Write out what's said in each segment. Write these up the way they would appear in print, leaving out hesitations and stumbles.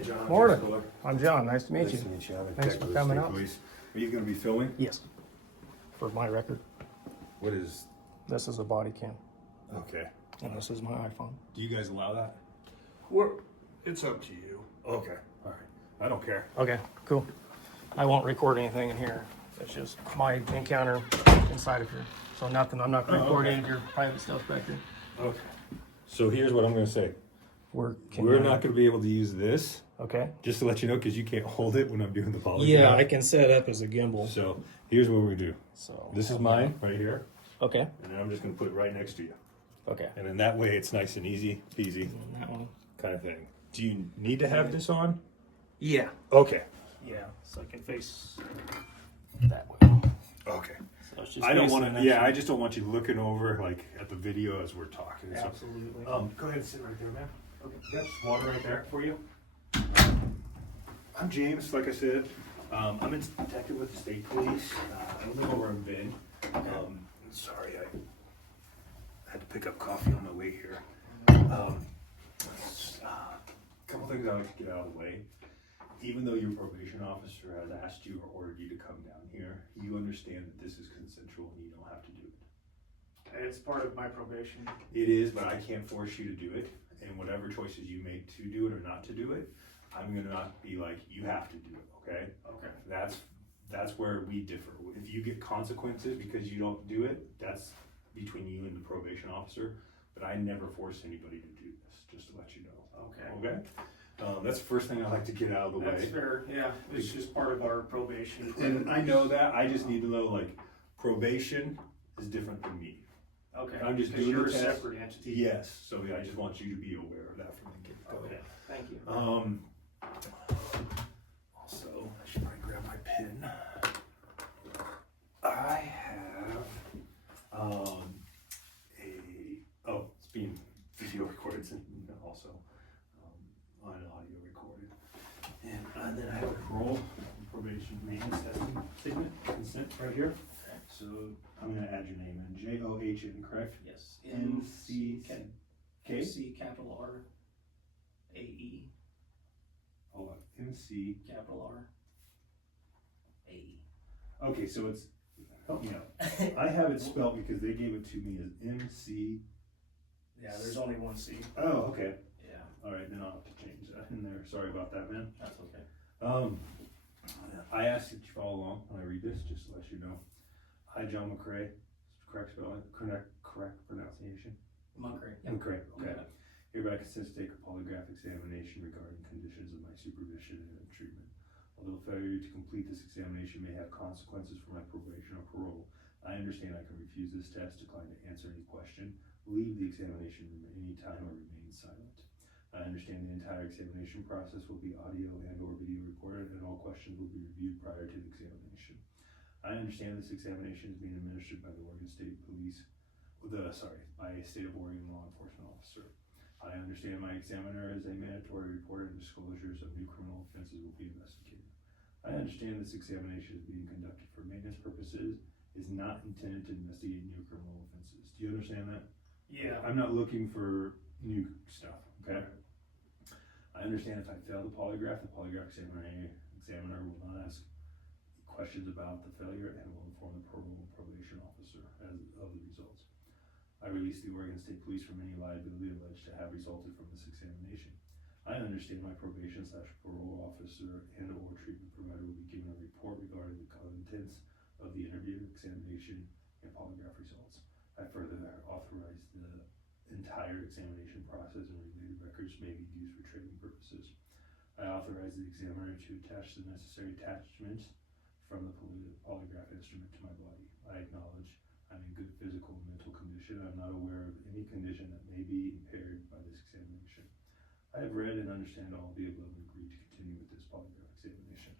Hey, John. Morning. James Miller. I'm John. Nice to meet Nice you. to meet you. I'm a Thanks detective for with coming State out. Police. Are you going to be filming? Yes. For my record, What is? this is a body cam, Okay. and this is my iPhone. Do you guys allow that? It's up to you. Okay. All right. I don't care. Okay, cool. I won't record anything in here. It's just my encounter inside of here. So nothing. I'm not going to record any of your private stuff back there. Okay. So here's what I'm going to say. We're not going to be able to use this, Okay. just to let you know, because you can't hold it when I'm doing the polygraph. Yeah, I can set it up as a gimbal. So here's what we do. So This is mine right here, Okay. and then I'm just going to put it right next to you. Okay. And then that way it's nice and easy, peasy And that one. kind of thing. Do you need to have this on? Yeah. Okay. Yeah. So I can face that way. Okay. So it's just I don't facing want to. next Yeah, I just don't want you looking over like at the video as we're talking. So, Absolutely. go ahead and sit right there, man. Okay. Got some water right there for you. I'm James. Like I said, I'm a detective with the state police. I live over in Bend. Sorry, I had to pick up coffee on my way here. Couple things I like to get out of the way. Even though your probation officer has asked you or ordered you to come down here, you understand that this is consensual and you don't have to do it. It's part of my probation. It is, but I can't force you to do it. And whatever choices you make to do it or not to do it, I'm gonna not be like, you have to do it, okay? Okay. That's where we differ. If you get consequences because you don't do it, that's between you and the probation officer. But I never force anybody to do this, just to let you know. Okay. Okay? That's the first thing I like to get out of the way. That's fair. Yeah. It's just part of our probation. And I know that. I just need to know, like, probation is different than me. Okay. I'm just Because doing you're the a test. separate entity. Yes. So yeah, I just want you to be aware of that from the get-go. Okay. Thank you. Also, I should probably grab my pen. I have it's being video recorded and also on audio recorded. And then I have a parole and probation maintenance testing statement, consent right here. Okay. So I'm gonna add your name in, John, correct? Yes. M-C-K? C capital R A E Hold on, M-C. capital R A E. Okay, so it's, help me out. I have it spelled because they gave it to me as M-C. Yeah, there's only one C. Oh, okay. Yeah, All right, then I'll have to change that in there. Sorry about that, man. that's okay. I asked that you follow along when I read this, just to let you know. I, John McCrae, correct spelling, correct pronunciation? McCrae. McCrae, okay. Yeah. Hereby consent to take a polygraph examination regarding conditions of my supervision and treatment. Although failure to complete this examination may have consequences for my probation or parole, I understand I can refuse this test, decline to answer any question, leave the examination room at any time, or remain silent. I understand the entire examination process will be audio and or video recorded, and all questions will be reviewed prior to the examination. I understand this examination is being administered by the Oregon State Police, by a State of Oregon law enforcement officer. I understand my examiner is a mandatory report and disclosures of new criminal offenses will be investigated. I understand this examination is being conducted for maintenance purposes, is not intended to investigate new criminal offenses. Do you understand that? Yeah. I'm not looking for new stuff, okay? I understand if I fail the polygraph examiner will not ask questions about the failure and will inform the parole and probation officer of the results. I release the Oregon State Police from any liability alleged to have resulted from this examination. I understand my probation/parole officer and or treatment provider will be given a report regarding the contents of the interview, examination, and polygraph results. I further authorize the entire examination process and related records may be used for training purposes. I authorize the examiner to attach the necessary attachments from the polygraph instrument to my body. I acknowledge I'm in good physical and mental condition. I'm not aware of any condition that may be impaired by this examination. I have read and understand all of the above and agree to continue with this polygraph examination.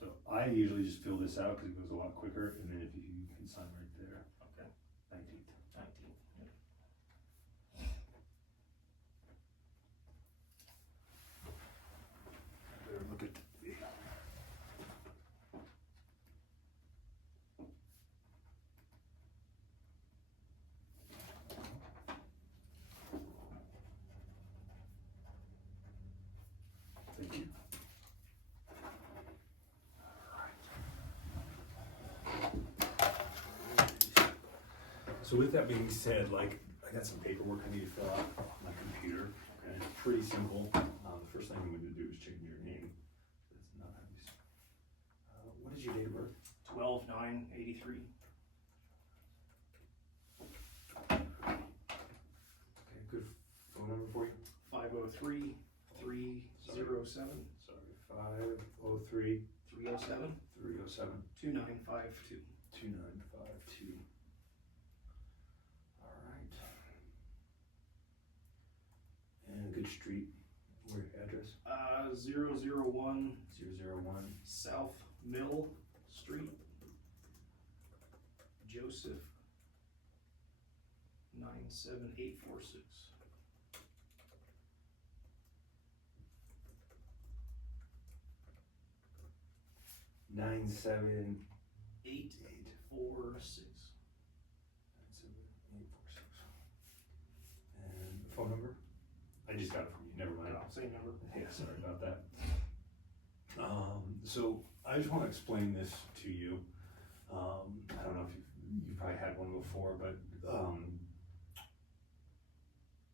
So I usually just fill this out because it goes a lot quicker, and then if you can sign right there. Okay. 19th. 19th. Better look at the. Thank you. So with that being said, like, I got some paperwork I need to fill out on my computer, and it's pretty simple. The first thing I'm gonna do is change your name. It's not how you what is your date of birth? 12/9/83. Okay, good phone number for you? 503-307. Sorry, 503 307 307 2952. 2952. All right. And a good street, where your address? 001 001 South Mill Street, Joseph, 97846. 97846. 846. 97846. And the phone number? I just got it from you, never mind. Same number. Yeah, sorry about that. So I just want to explain this to you. I don't know if you probably had one before, but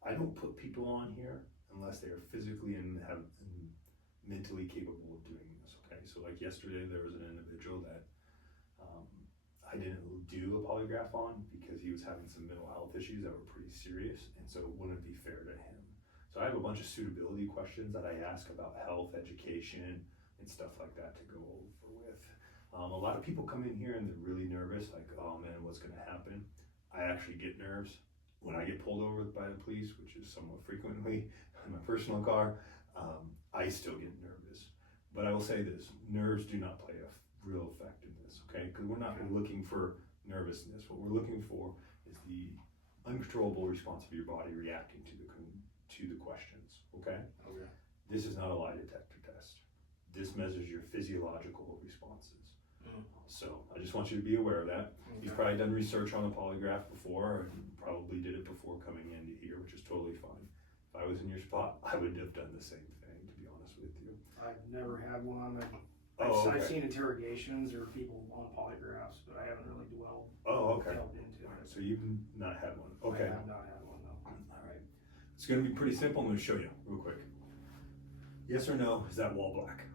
I don't put people on here unless they are physically and mentally capable of doing this. Okay, so like yesterday, there was an individual that I didn't do a polygraph on because he was having some mental health issues that were pretty serious, and so it wouldn't be fair to him. So I have a bunch of suitability questions that I ask about health, education, and stuff like that to go over with. A lot of people come in here and they're really nervous, like, oh man, what's gonna happen? I actually get nerves when I get pulled over by the police, which is somewhat frequently in my personal car. I still get nervous. But I will say this, nerves do not play a real effect in this, okay? Because we're not looking for nervousness. What we're looking for is the uncontrollable response of your body reacting to the questions, okay? Okay. This is not a lie detector test. This measures your physiological responses. So I just want you to be aware of that. You've probably done research on a polygraph before, and probably did it before coming into here, which is totally fine. If I was in your spot, I would have done the same thing, to be honest with you. I've never had one. Oh, I've okay. seen interrogations or people on polygraphs, but I haven't really delved Okay. into All right, it. so you've not had one. Okay. I have not had one, no. All right. It's gonna be pretty simple. I'm gonna show you real quick. Yes or no, is that wall black?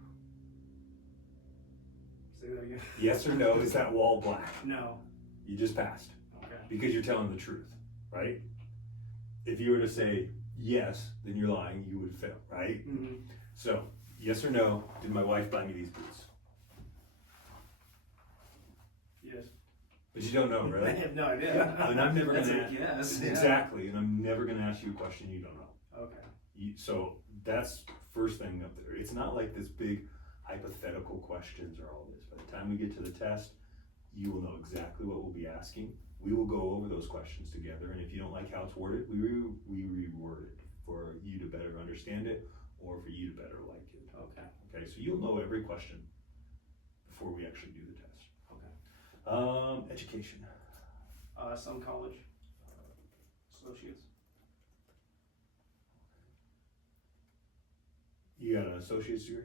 Say that again. Yes or no, is that wall black? No. You just passed Okay. because you're telling the truth, right? If you were to say yes, then you're lying, you would fail, right? Mm-hmm. So, yes or no, did my wife buy me these boots? Yes. But you don't know, I really? have no idea. And I'm never That's gonna a guess. Exactly, and I'm never gonna ask you a question you don't know. Okay. So that's first thing up there. It's not like this big hypothetical questions or all this. By the time we get to the test, you will know exactly what we'll be asking. We will go over those questions together, and if you don't like how it's worded, we reword it for you to better understand it or for you to better like it. Okay. Okay, so you'll know every question before we actually do the test. Okay. Education. Some college. Associates. You got an associate's degree?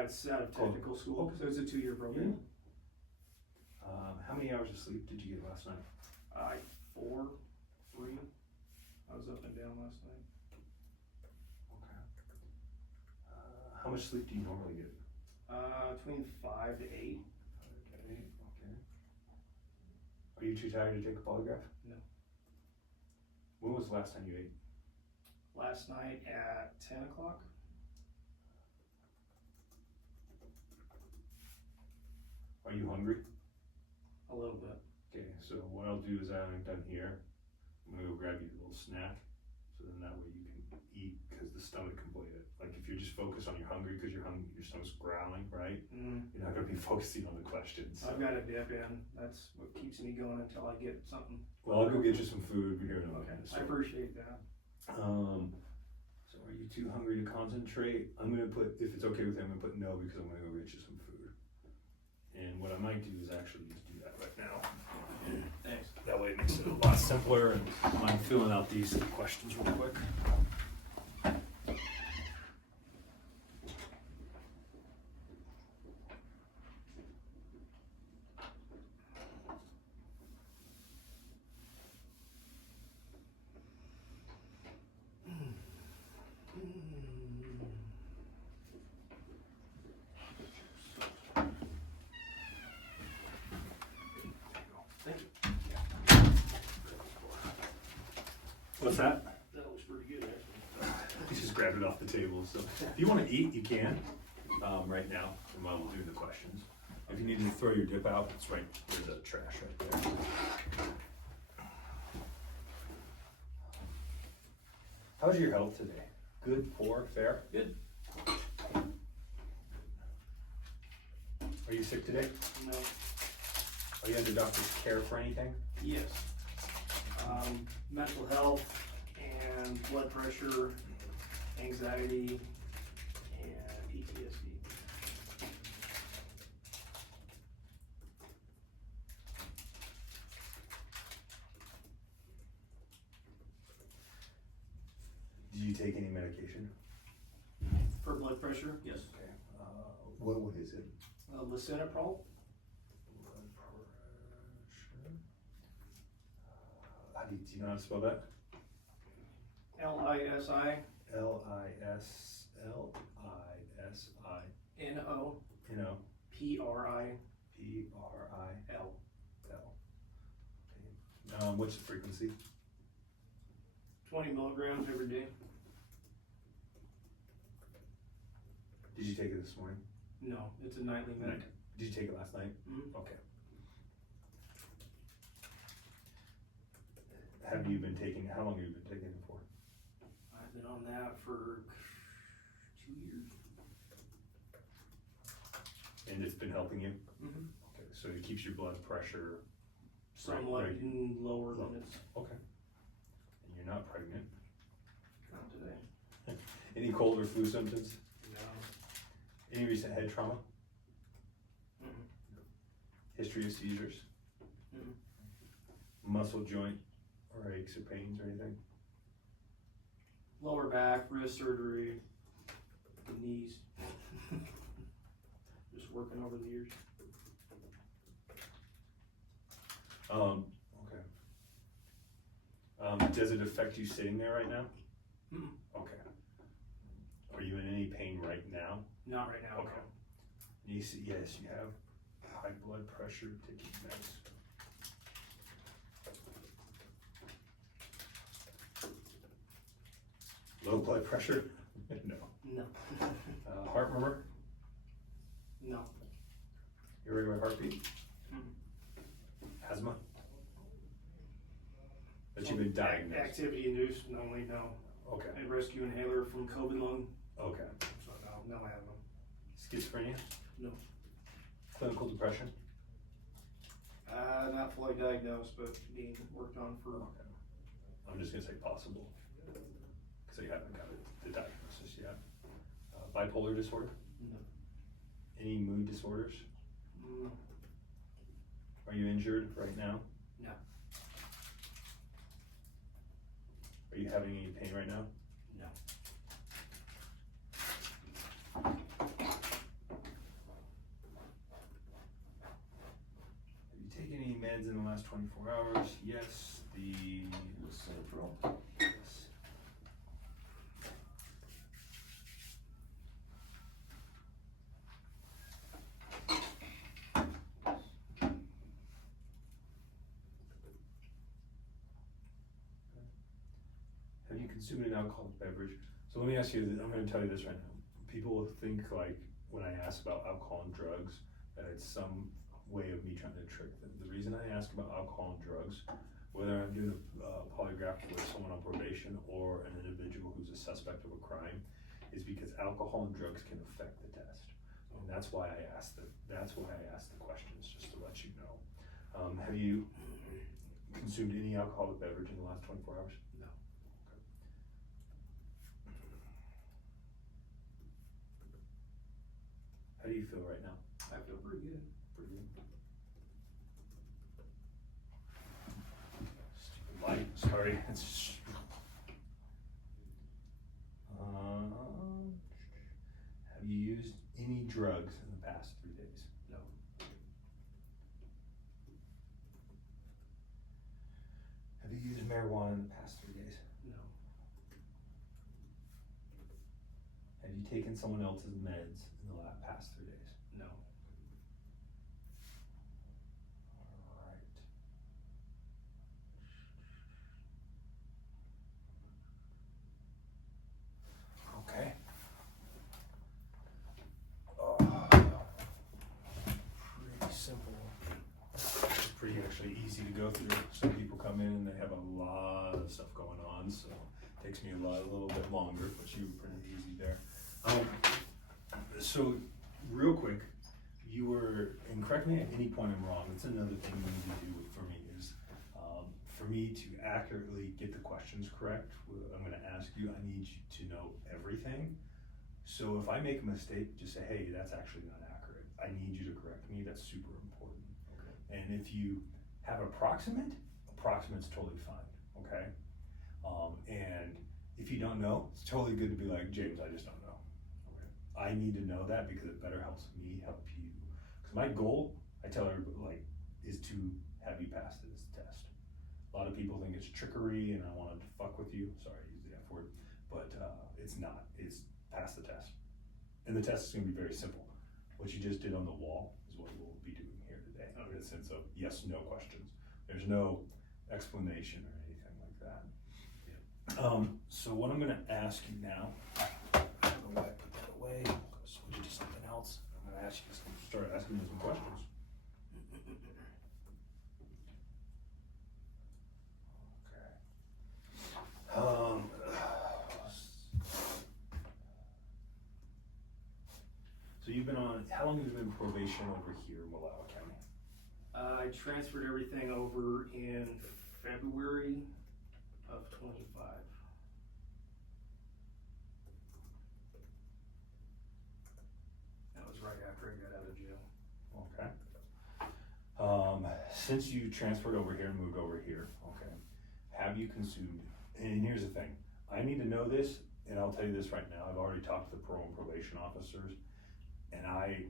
It's out of technical school, so it's a 2-year program. How many hours of sleep did you get last night? 4, 3. I was up and down last night. Okay. How much sleep do you normally get? Between 5 to 8. Okay. Are you too tired to take a polygraph? No. When was the last time you ate? Last night at 10 o'clock. Are you hungry? A little bit. Okay, so what I'll do is I'm done here. I'm gonna go grab you a little snack, so then that way you can eat, because the stomach can blade it. Like if you're just focused on you're hungry because you're hungry, your stomach's growling, right? You're not gonna be focusing on the questions. I've got a dip in. That's what keeps me going until I get something. Well, I'll go get you some food here in a Okay, minute. I appreciate that. So are you too hungry to concentrate? I'm gonna put, if it's okay with you, I'm gonna put no, because I'm gonna go get you some food. And what I might do is actually just do that right now. Thanks. That way it makes it a lot simpler, and I'm filling out these questions real quick. just grabbed it off the table, so if you wanna eat, you can, right now, and while we're doing the questions. If you need to throw your dip out, it's right, there's a trash right there. How's your health today? Good, poor, fair? Good. Are you sick today? No. Are you under doctor's care for anything? Yes. Mental health and blood pressure, anxiety, and PTSD. Did you take any medication? For blood pressure, yes. Okay. What is it? Lisinoprol. Blood pressure. Do you know how to spell that? Lisi L-I-S-L-I-S-I. NO You know, PRIL. P-R-I-L. Okay. What's the frequency? 20 milligrams every day. Did you take it this morning? No, it's a nightly med. Did you take it last night? Mhm. Okay. Have you been taking, how long have you been taking it for? I've been on that for 2 years. And it's been helping you? Mm-hmm. Okay, so it keeps your blood pressure Somewhat right. lower limits. Okay. And you're not pregnant? Not today. Any cold or flu symptoms? No. Any recent head trauma? Mm-mm. History of seizures? Mm-mm. Muscle joint or aches or pains or anything? Lower back, wrist surgery, the knees. Just working over the years. Okay. Does it affect you sitting there right now? Mm-mm. Okay. Are you in any pain right now? Not right now. Okay. You see, yes, you have high blood pressure, taking meds. Low blood pressure? No. No. Heart murmur? No. Irregular heartbeat? Mm. Asthma? That you've been diagnosed? Activity induced, only no. Okay. And rescue inhaler from COVID lung. Okay. So no, I have no. Schizophrenia? No. Clinical depression? Not fully diagnosed, but being worked on for. Okay. I'm just gonna say possible, because I haven't got the diagnosis yet. Bipolar disorder? No. Any mood disorders? No. Are you injured right now? No. Are you having any pain right now? No. Have you taken any meds in the last 24 hours? Yes. The Lisinopril. Yes. Have you consumed an alcoholic beverage? So let me ask you, I'm gonna tell you this right now. People will think like, when I ask about alcohol and drugs, that it's some way of me trying to trick them. The reason I ask about alcohol and drugs, whether I'm doing a polygraph with someone on probation or an individual who's a suspect of a crime, is because alcohol and drugs can affect the test. And that's why I ask the questions, just to let you know. Have you consumed any alcoholic beverage in the last 24 hours? No. How do you feel right now? I feel pretty good. Pretty good. Stupid light, sorry. It's have you used any drugs in the past 3 days? No. Have you used marijuana in the past 3 days? No. Have you taken someone else's meds in the past 3 days? No. Alright. actually easy to go through. Some people come in and they have a lot of stuff going on, so it takes me a little bit longer, but you were pretty easy there. So real quick, you were, and correct me at any point I'm wrong, that's another thing you need to do for me is, for me to accurately get the questions correct, I'm gonna ask you, I need you to know everything. So if I make a mistake, just say, hey, that's actually not accurate. I need you to correct me, that's super important. Okay. And if you have approximate's totally fine, okay? And if you don't know, it's totally good to be like, James, I just don't know. Okay. I need to know that because it better helps me help you. Because my goal, I tell everybody, like, is to have you pass this test. A lot of people think it's trickery and I wanted to fuck with you. Sorry, I used the F word, but it's not. It's pass the test. And the test is gonna be very simple. What you just did on the wall is what we'll be doing here today, in the sense of yes, no questions. There's no explanation or anything like that. So what I'm gonna ask you now, I'm gonna put that away, I'm gonna switch to something else. I'm gonna ask you, start asking you some questions. Okay. So you've been on, how long have you been probation over here in Wallowa County? I transferred everything over in February of 25. That was right after I got out of jail. Okay. Since you transferred over here and moved over here, okay, have you consumed, and here's the thing, I need to know this, and I'll tell you this right now, I've already talked to the parole and probation officers, and I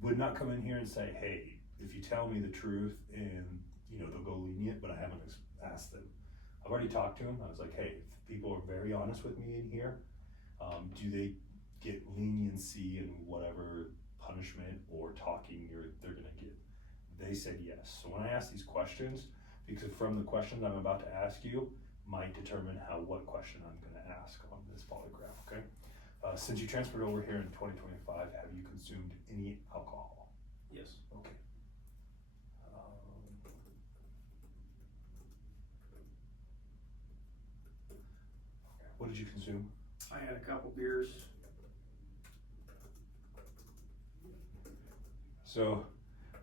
would not come in here and say, hey, if you tell me the truth and, you know, they'll go lenient, but I haven't asked them. I've already talked to them, I was like, hey, if people are very honest with me in here, do they get leniency in whatever punishment or talking they're gonna get? They said yes. So when I ask these questions, because from the questions I'm about to ask you, might determine what question I'm gonna ask on this polygraph, okay? Since you transferred over here in 2025, have you consumed any alcohol? Yes. Okay. What did you consume? I had a couple beers. So,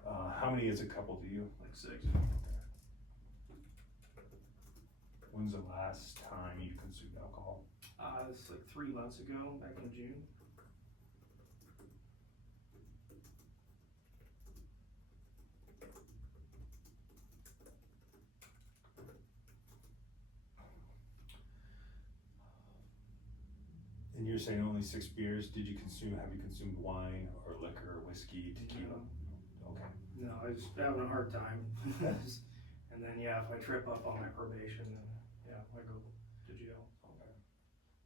how many is a couple to you? Like 6. When's the last time you consumed alcohol? It's like 3 months ago, back in June. And you're saying only 6 beers. Have you consumed wine or liquor, whiskey, tequila? Okay. No, I was having a hard time. And then, yeah, if I trip up on my probation, then, yeah, I go to jail. Okay.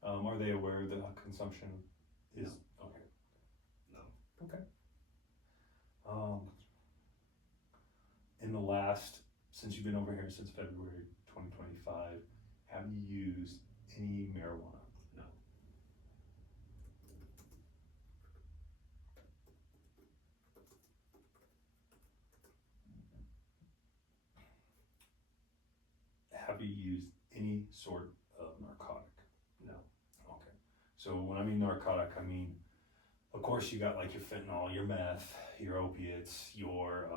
Are they aware the consumption is? No. Okay. No. Okay. Since you've been over here since February 2025, have you used any marijuana? No. Have you used any sort of narcotic? No. Okay. So when I mean narcotic, I mean, of course you got like your fentanyl, your meth, your opiates, your,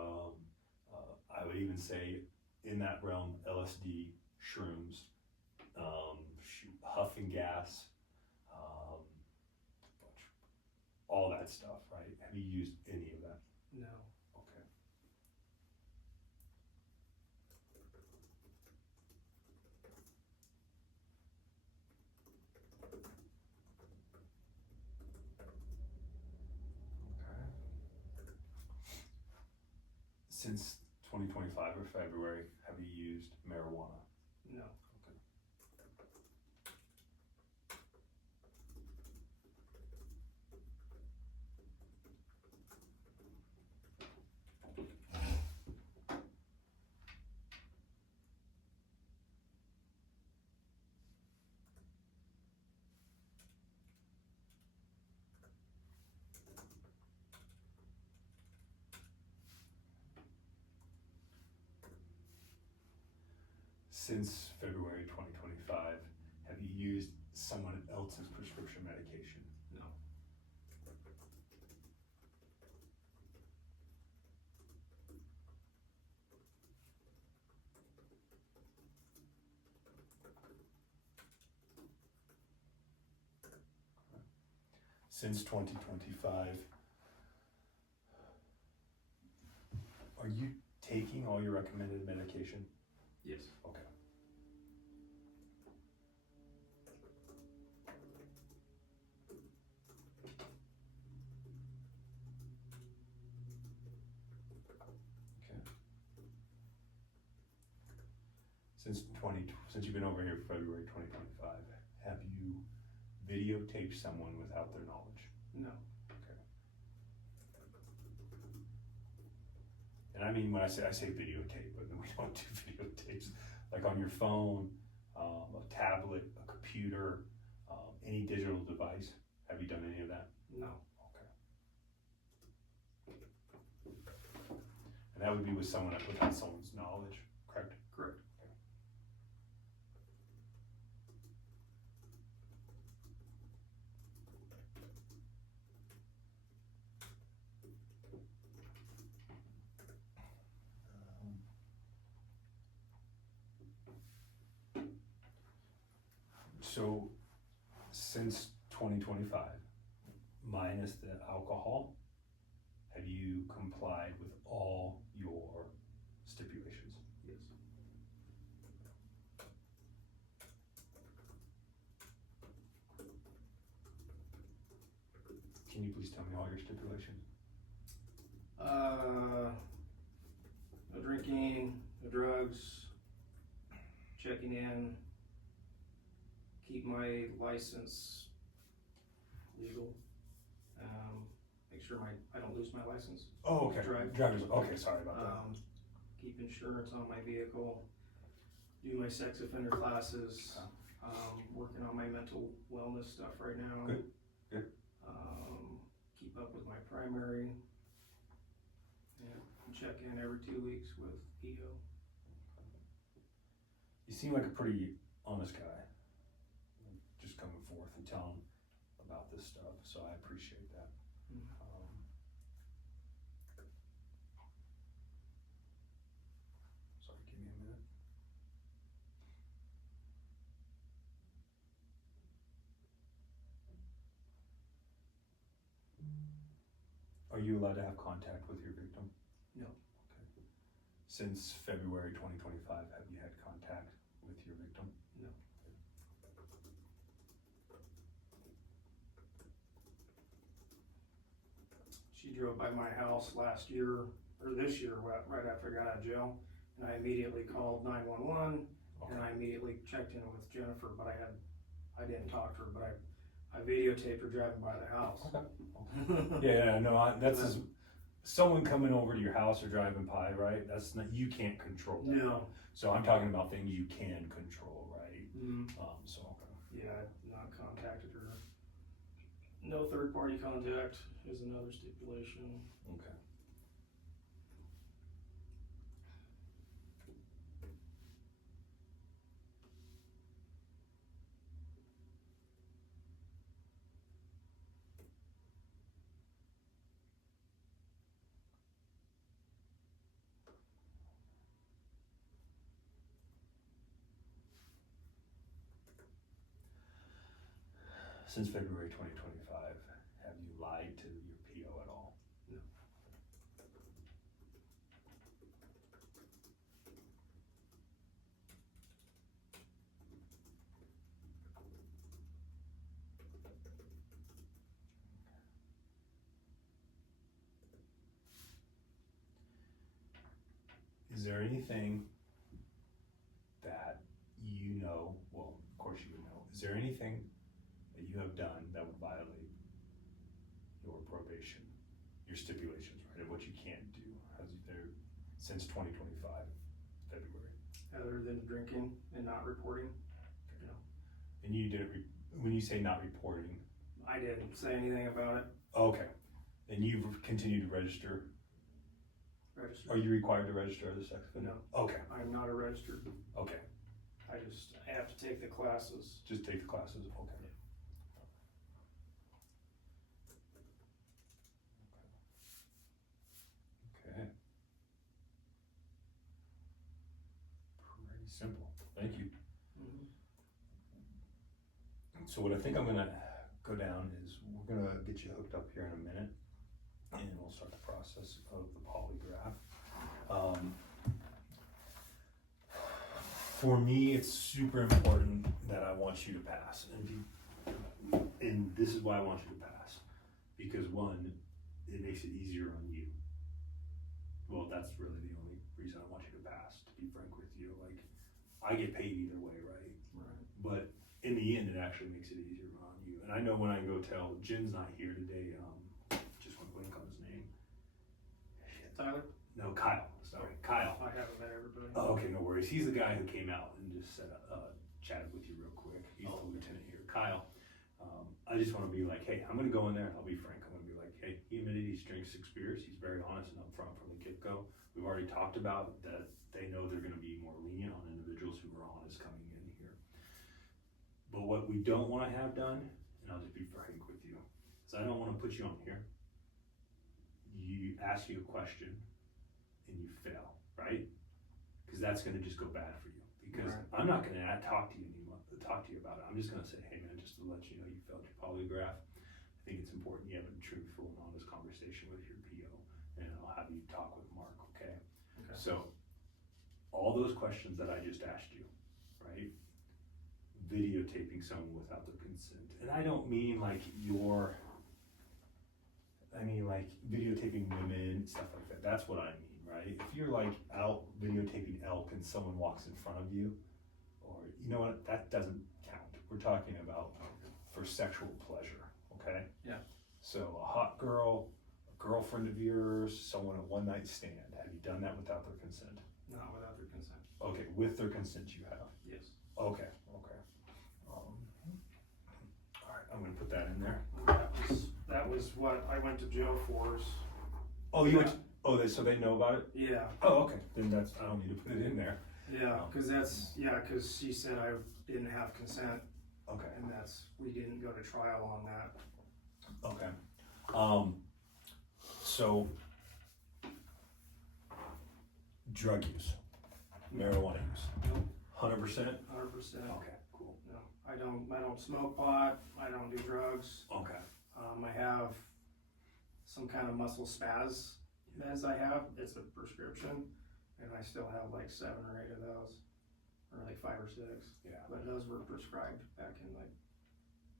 I would even say in that realm, LSD, shrooms, huffing gas, all that stuff, right? Have you used any of that? No. Okay. Okay. Since 2025 or February, have you used marijuana? No. Okay. since February 2025, have you used someone else's prescription medication? No. Since 2025, are you taking all your recommended medication? Yes. Okay. Okay. Since you've been over here February 2025, have you videotaped someone without their knowledge? No. Okay. And I mean, when I say videotape, but we don't do videotapes, like on your phone, a tablet, a computer, any digital device. Have you done any of that? No. Okay. And that would be with someone without someone's knowledge, correct? Correct. So, since 2025, minus the alcohol, have you complied with all your stipulations? Yes. Can you please tell me all your stipulations? No drinking, no drugs, checking in, keep my license legal, make sure I don't lose my license. Oh, okay. Driver's, okay, sorry about that. Keep insurance on my vehicle, do my sex offender classes, working on my mental wellness stuff right now. Good, good. Keep up with my primary, and check in every 2 weeks with EO. You seem like a pretty honest guy, just coming forth and telling about this stuff, so I appreciate that. Sorry, give me a minute. Are you allowed to have contact with your victim? No. Okay. Since February 2025, have you had contact with your victim? No. She drove by my house last year, or this year, right after I got out of jail, and I immediately called 911, Okay. and I immediately checked in with Jennifer, but I didn't talk to her, but I videotaped her driving by the house. Okay. Yeah, no, that's someone coming over to your house or driving by, right? That's not, you can't control that. No. So I'm talking about things you can control, right? So, okay. Yeah, I've not contacted her. No third-party contact is another stipulation. Okay. Since February 2025, have you lied to your PO at all? No. Is there anything that you know, well, of course you would know, is there anything that you have done that would violate your probation, your stipulations, right, of what you can't do, has there, since 2025, February? Other than drinking and not reporting? No. And you didn't, when you say not reporting? I didn't say anything about it. Okay, and you've continued to register? Are you required to register as a sex offender? No. Okay, I'm not a registered. okay. I have to take the classes. Just take the classes, okay. Okay. Pretty simple, thank you. Mhm. So what I think I'm gonna go down is, we're gonna get you hooked up here in a minute, and we'll start the process of the polygraph. For me, it's super important that I want you to pass, and this is why I want you to pass, because one, it makes it easier on you. Well, that's really the only reason I want you to pass, to be frank with you. Like, I get paid either way, right? Right. But in the end, it actually makes it easier on you. And I know when I go tell, Jim's not here today, just went blank on his name. Shit. Tyler? No, Kyle, sorry, Kyle. I have it there, everybody. Oh, okay, no worries. He's the guy who came out and just said, chatted with you real quick. He's the lieutenant here. Kyle, I just want to be like, hey, I'm going to go in there and I'll be frank. I'm going to be like, hey, he admitted he's drank 6 beers. He's very honest and upfront from the get-go. We've already talked about that they know they're going to be more lenient on individuals who are honest coming in here. But what we don't want to have done, and I'll just be frank with you, is I don't want to put you on here. You ask you a question and you fail, right? Because that's going to just go bad for you. Because Right. I'm not going to talk to you anymore, talk to you about it. I'm just going to say, hey man, just to let you know you failed your polygraph. I think it's important you have a truthful and honest conversation with your PO, and I'll have you talk with Mark, okay? Okay. So, all those questions that I just asked you, right? Videotaping someone without their consent. And I don't mean like like videotaping women, stuff like that. That's what I mean, right? If you're like out videotaping elk and someone walks in front of you, or you know what, that doesn't count. We're talking about for sexual pleasure, okay? Yeah. So a hot girl, a girlfriend of yours, someone a one night stand. Have you done that without their consent? Not without their consent. Okay, with their consent you have. Yes. Okay. All right, I'm gonna put that in there. That was what I went to jail for. Oh, you went. So they know about it. Yeah. Oh, okay. Then I don't need to put it in there. Yeah, because she said I didn't have consent, Okay. and we didn't go to trial on that. Okay. So drug use, marijuana use, 100%. 100%. Okay, cool. No, I don't smoke pot. I don't do drugs. Okay. I have some kind of muscle spaz meds I have. It's a prescription, and I still have like 7 or 8 of those, or like 5 or 6. Yeah. But those were prescribed back in like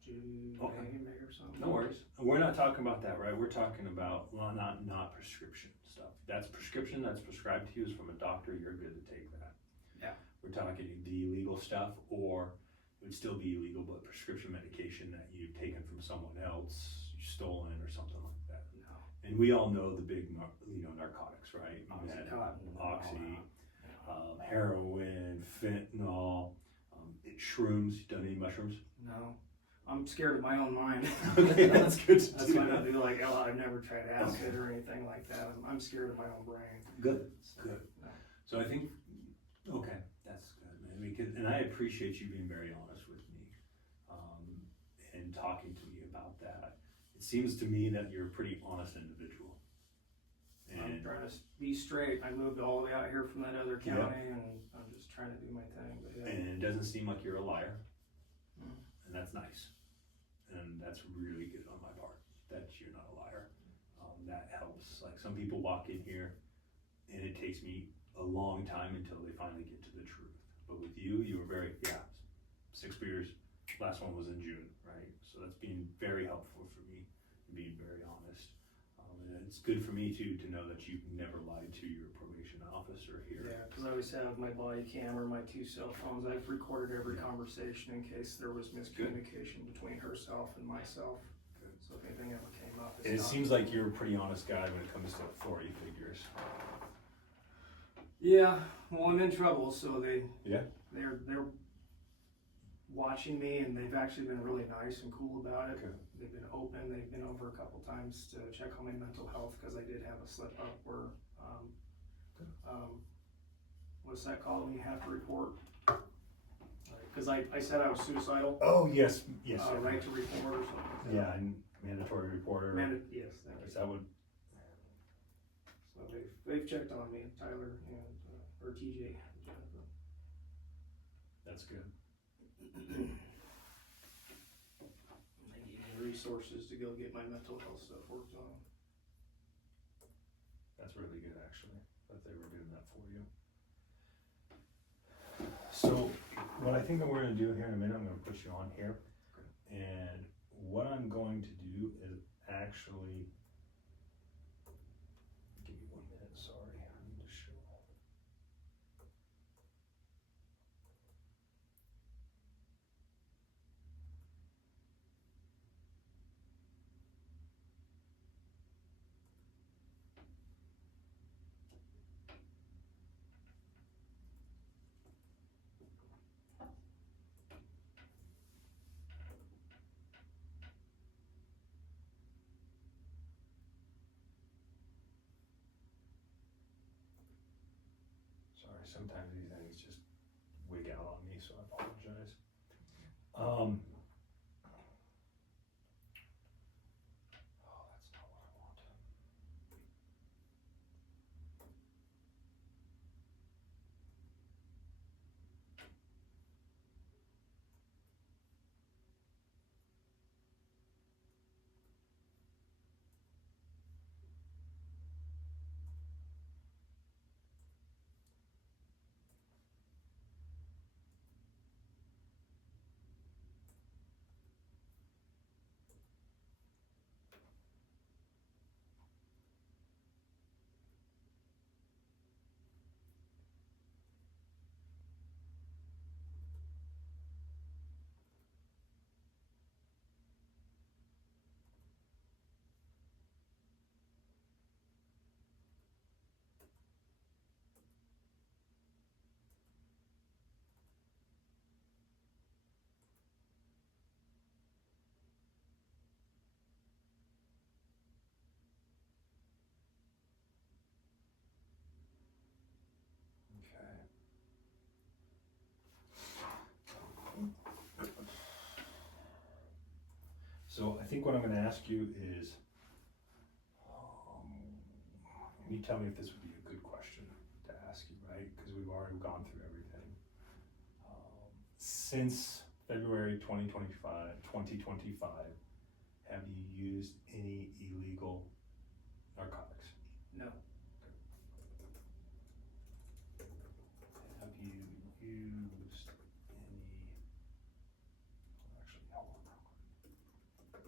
June, Okay. May or something. No worries. We're not talking about that, right? We're talking about not prescription stuff. That's prescription. That's prescribed to you is from a doctor. You're good to take that. Yeah. We're talking the illegal stuff, or it would still be illegal, but prescription medication that you've taken from someone else, you stolen or something like that. No. And we all know the big, narcotics, right? Oxycontin, Oxy, all heroin, fentanyl, shrooms. You done any mushrooms? No. I'm scared of my own mind. Okay, that's good to That's do. why I do like, I've never tried acid or anything like that. I'm scared of my own brain. Good. So, Good. no. So I think, okay, that's good, man. And I appreciate you being very honest with me, and talking to me about that. It seems to me that you're a pretty honest individual. I'm And trying to be straight. I moved all the way out here from that other county, and I'm just trying to do my thing. But yeah. it doesn't seem like you're a liar, Mm. and that's nice. And that's really good on my part, that you're not a liar. That helps. Like some people walk in here, and it takes me a long time until they finally get to the truth. But with you, you were 6 beers. Last one was in June, right? So that's been very helpful for me, being very honest. And it's good for me too to know that you've never lied to your probation officer here. Yeah, because I always have my body cam or my 2 cell phones. I've recorded every conversation in case there was miscommunication between herself and myself. Good. So if anything ever came up, And it seems like you're a pretty honest guy when it comes to authority figures. Yeah, well, I'm in trouble, so they're watching me, and they've actually been really nice and cool about it. Okay. They've been open. They've been over a couple times to check on my mental health because I did have a slip up where, what's that called when you have to report? cause I said I was suicidal, Oh, yes, yes. right to report or something. Yeah, and mandatory reporter. Yes, thank Is you. that what, So they've checked on me, Tyler and, or TJ, Jennifer. that's good. They gave me resources to go get my mental health stuff worked on. That's really good, actually, that they were doing that for you. So, what I think that we're gonna do here in a minute, I'm gonna put you on here. And what I'm going to do is actually, give me 1 minute, sorry, I need to show. Sorry, sometimes these things just wig out on me, so I apologize. Oh, that's not what I want. Okay. So I think what I'm gonna ask you is, you tell me if this would be a good question to ask you, right? Because we've already gone through everything. Since February 2025, have you used any illegal narcotics? No. Have you used any, actually, hold on real quick.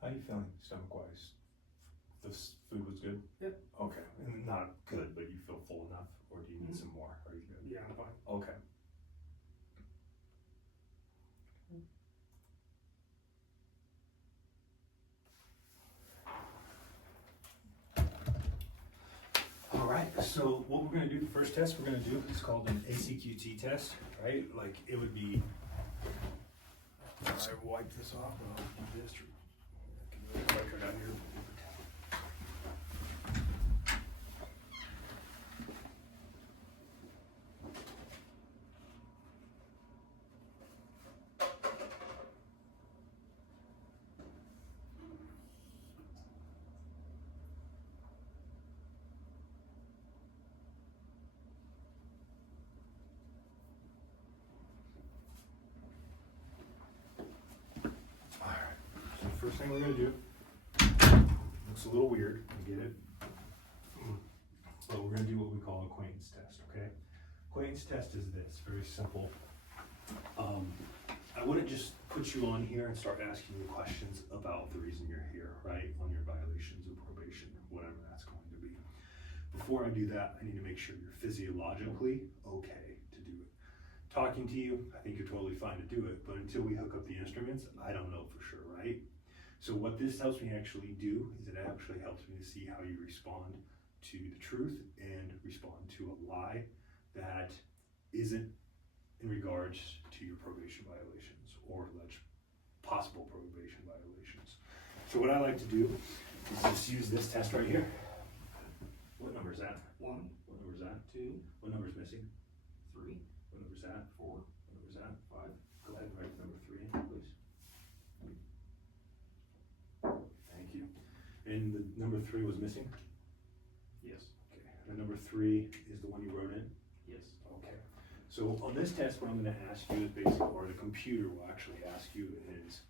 How you feeling stomach-wise? This food was good? Yeah. Okay, and not good, but you feel full enough, or do you need some more? Are you good? Yeah, I'm fine. Okay. All right, So what we're gonna do, the first test we're gonna do is called an ACQT test, right? Like it would be, I wiped this off, but I'll do this. I can wipe it out here. So the first thing we're gonna do, looks a little weird, I get it. But we're gonna do what we call acquaintance test, okay? Acquaintance test is this, very simple. I wouldn't just put you on here and start asking you questions about the reason you're here, right? On your violations or probation, whatever that's going to be. Before I do that, I need to make sure you're physiologically okay to do it. Talking to you, I think you're totally fine to do it, but until we hook up the instruments, I don't know for sure, right? So what this helps me actually do is it actually helps me to see how you respond to the truth and respond to a lie that isn't in regards to your probation violations or alleged possible probation violations. So what I like to do is just use this test right here. What number is that? 1, What number is that? 2, What number is missing? 3, What number is that? 4, What number is that? 5. Go ahead and write number 3 in, please. Thank you. And the number 3 was missing? Yes. Okay. And the number 3 is the one you wrote in? Yes. Okay. So on this test, what I'm gonna ask you is basically, or the computer will actually ask you is,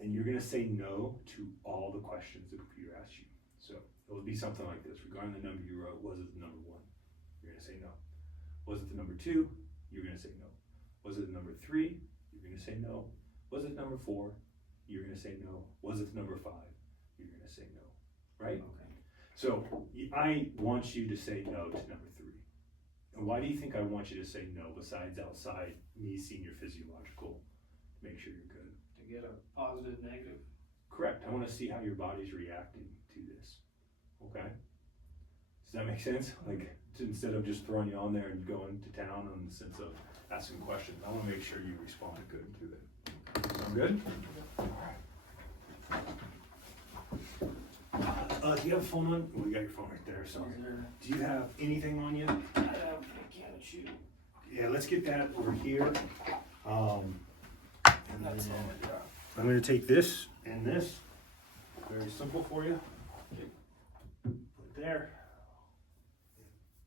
and you're gonna say no to all the questions the computer asks you. So it will be something like this: regarding the number you wrote, was it the number 1? You're gonna say no. Was it the number 2? You're gonna say no. Was it the number 3? You're gonna say no. Was it number 4? You're gonna say no. Was it the number 5? You're gonna say no. Right? Okay. So I want you to say no to number 3. And why do you think I want you to say no, besides outside me seeing your physiological, make sure you're good? To get a positive, negative. Correct. I want to see how your body's reacting to this. Okay? Does that make sense? Like, instead of just throwing you on there and going to town in the sense of asking questions, I want to make sure you respond good to it. Sound good? Do you have a phone on? Well, you got your phone right there, so. Is there? Do you have anything on you? I have a can of chew. Yeah, let's get that over here. And That's then all, yeah. I'm gonna take this and this, very simple for you. Put there,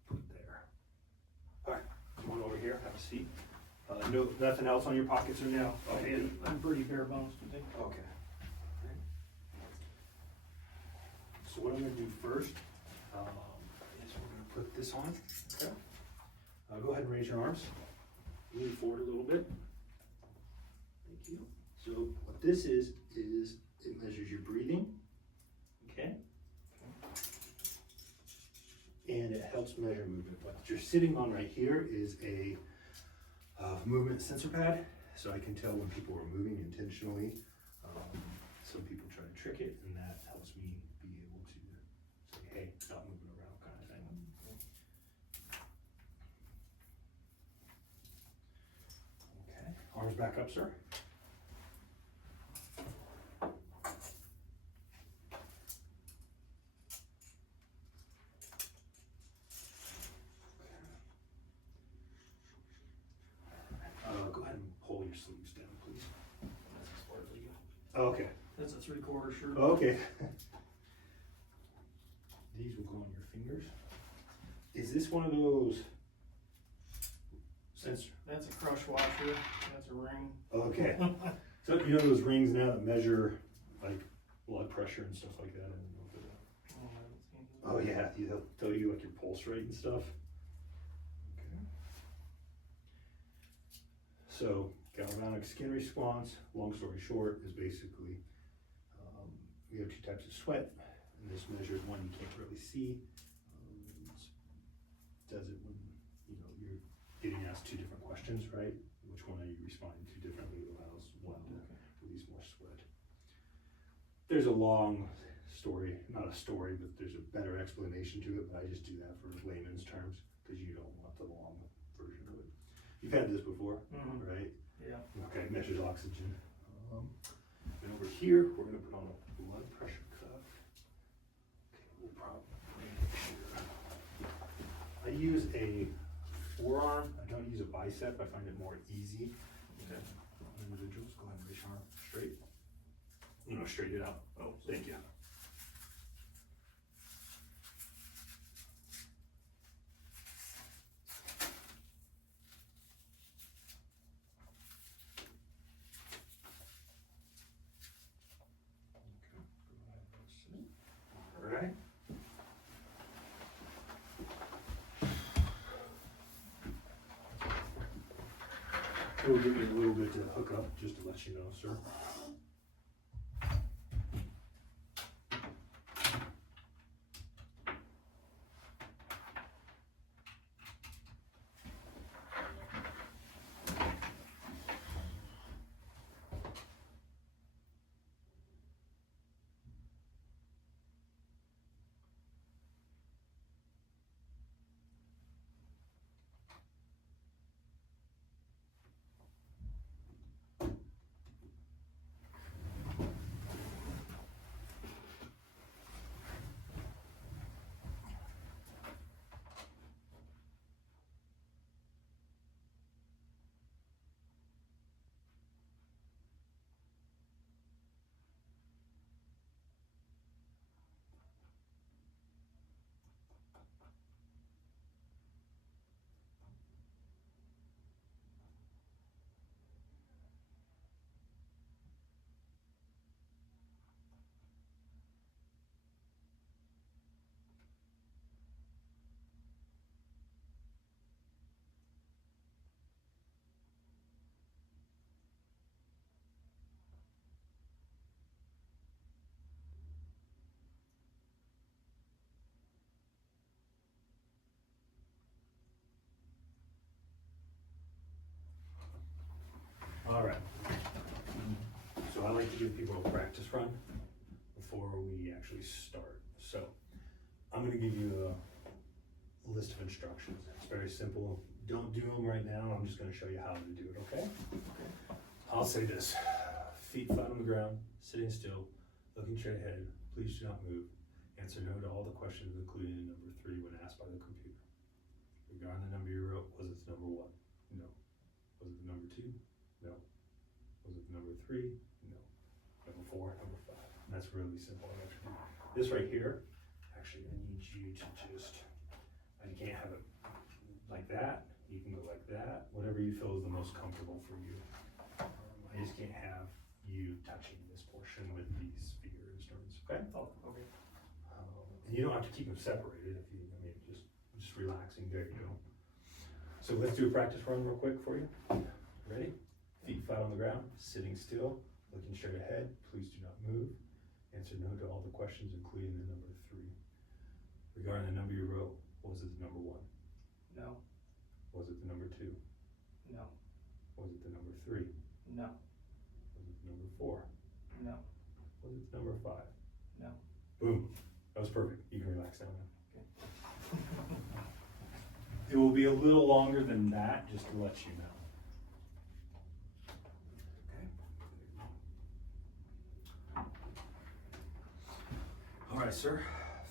put there. All right, come on over here, have a seat. No, nothing else on your pockets or now? Okay, I'm pretty bare bones today. Okay. So what I'm gonna do first, is we're gonna put this on, okay? Go ahead and raise your arms. Lean forward a little bit. Thank you. So what this is it measures your breathing, okay? And it helps measure movement. What you're sitting on right here is a movement sensor pad, so I can tell when people are moving intentionally. Some people try to trick it, and that helps me be able to say, hey, stop moving around, kind of thing. Okay, arms back up, sir. Go ahead and pull your sleeves down, please. That's a sport league. Okay. That's a 3/4 shirt. Okay. These will go on your fingers. Is this one of those sensor? That's a crush washer. That's a ring. Okay. So you know those rings now that measure like blood pressure and stuff like that? I don't know if they're- Oh, I haven't seen those. Oh yeah, they'll tell you like your pulse rate and stuff. Okay. So galvanic skin response, long story short, is basically we have 2 types of sweat, and this measures one you can't really see. Does it when you're getting asked 2 different questions, right? Which one are you responding to differently? It allows one to release more sweat. There's a long story, not a story, but there's a better explanation to it, but I just do that for layman's terms, because you don't want the long version of it. You've had this before, right? Yeah. Okay, measures oxygen. And over here, we're gonna put on a blood pressure cuff. Okay, we'll probably make sure. I use a forearm, I don't use a bicep, I find it more easy. Okay. Individuals, go ahead and raise your arm straight. No, straight it out. Oh, thank you. All right. It will give me a little bit to hook up, just to let you know, sir. All right. So I like to give people a practice run before we actually start. So I'm gonna give you a list of instructions. It's very simple. Don't do them right now. I'm just gonna show you how to do it, okay? I'll say this. Feet flat on the ground, sitting still, looking straight ahead. Please do not move. Answer no to all the questions, including number 3 when asked by the computer. Regarding the number you wrote, was it the number 1? No. Was it the number 2? No. Was it the number 3? No. Number 4, number 5. And that's really simple, actually. This right here, actually, I need you to just, you can't have it like that. You can go like that. Whatever you feel is the most comfortable for you. I just can't have you touching this portion with these finger instruments, okay? Oh, okay. And you don't have to keep them separated if you, I mean, just relaxing, there you go. So let's do a practice run real quick for you. Ready? Feet flat on the ground, sitting still, looking straight ahead. Please do not move. Answer no to all the questions, including the number 3. Regarding the number you wrote, was it the number 1? No. Was it the number 2? No. Was it the number 3? No. Was it the number 4? No. Was it the number 5? No. Boom. That was perfect. You can relax down now. Okay. It will be a little longer than that, just to let you know. Okay. All right, sir.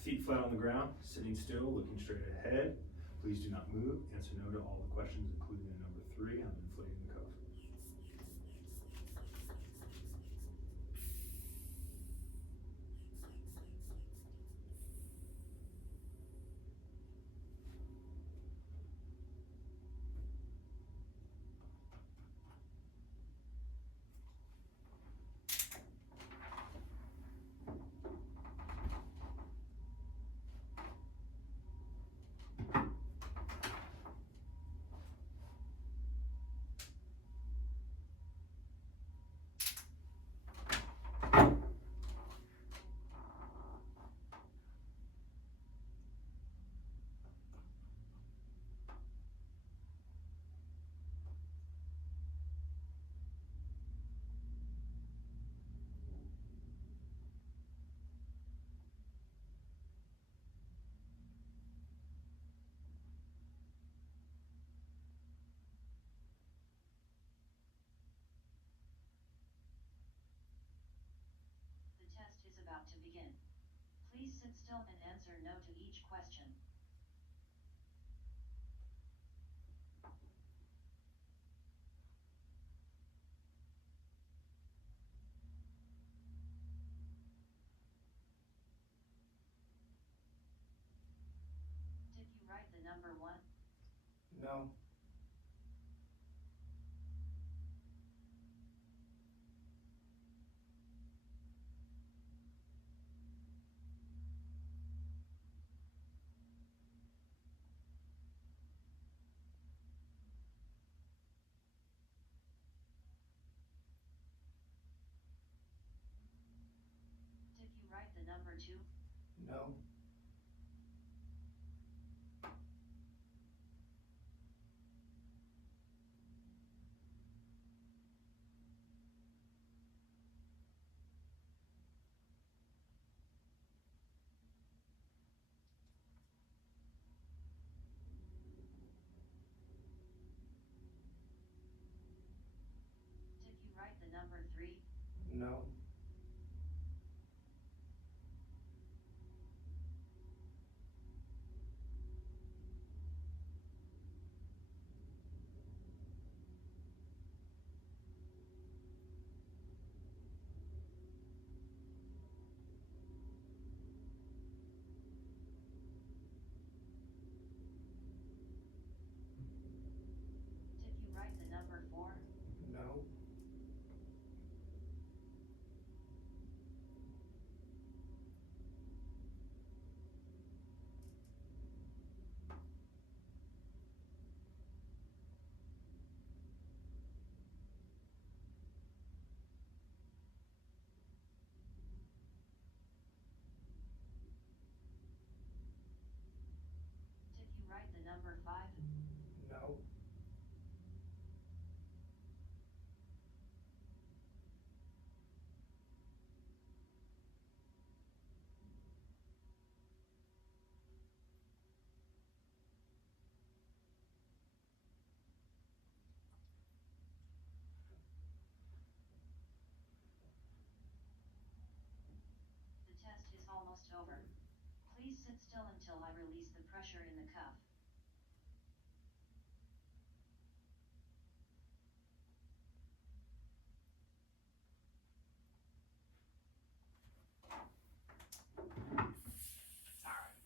Feet flat on the ground, sitting still, looking straight ahead. Please do not move. Answer no to all the questions, including the number 3. I'm inflating the cuff. Please sit still and answer no to each question. Did you write the number 1? No. Did you write the number 2? No. Did you write the number 3? No. Did you write the number 4? No. Did you write the number 5? No. The test is almost over. Please sit still until I release the pressure in the cuff.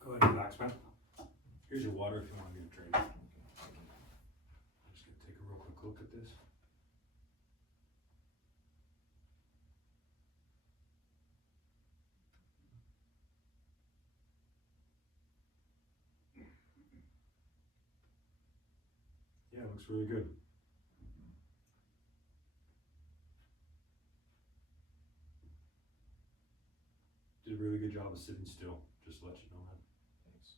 Go ahead and relax, man. Here's your water if you want to get a drink. I'm just gonna take a real quick look at this. Yeah, it looks really good. Did a really good job of sitting still, just to let you know that. Thanks.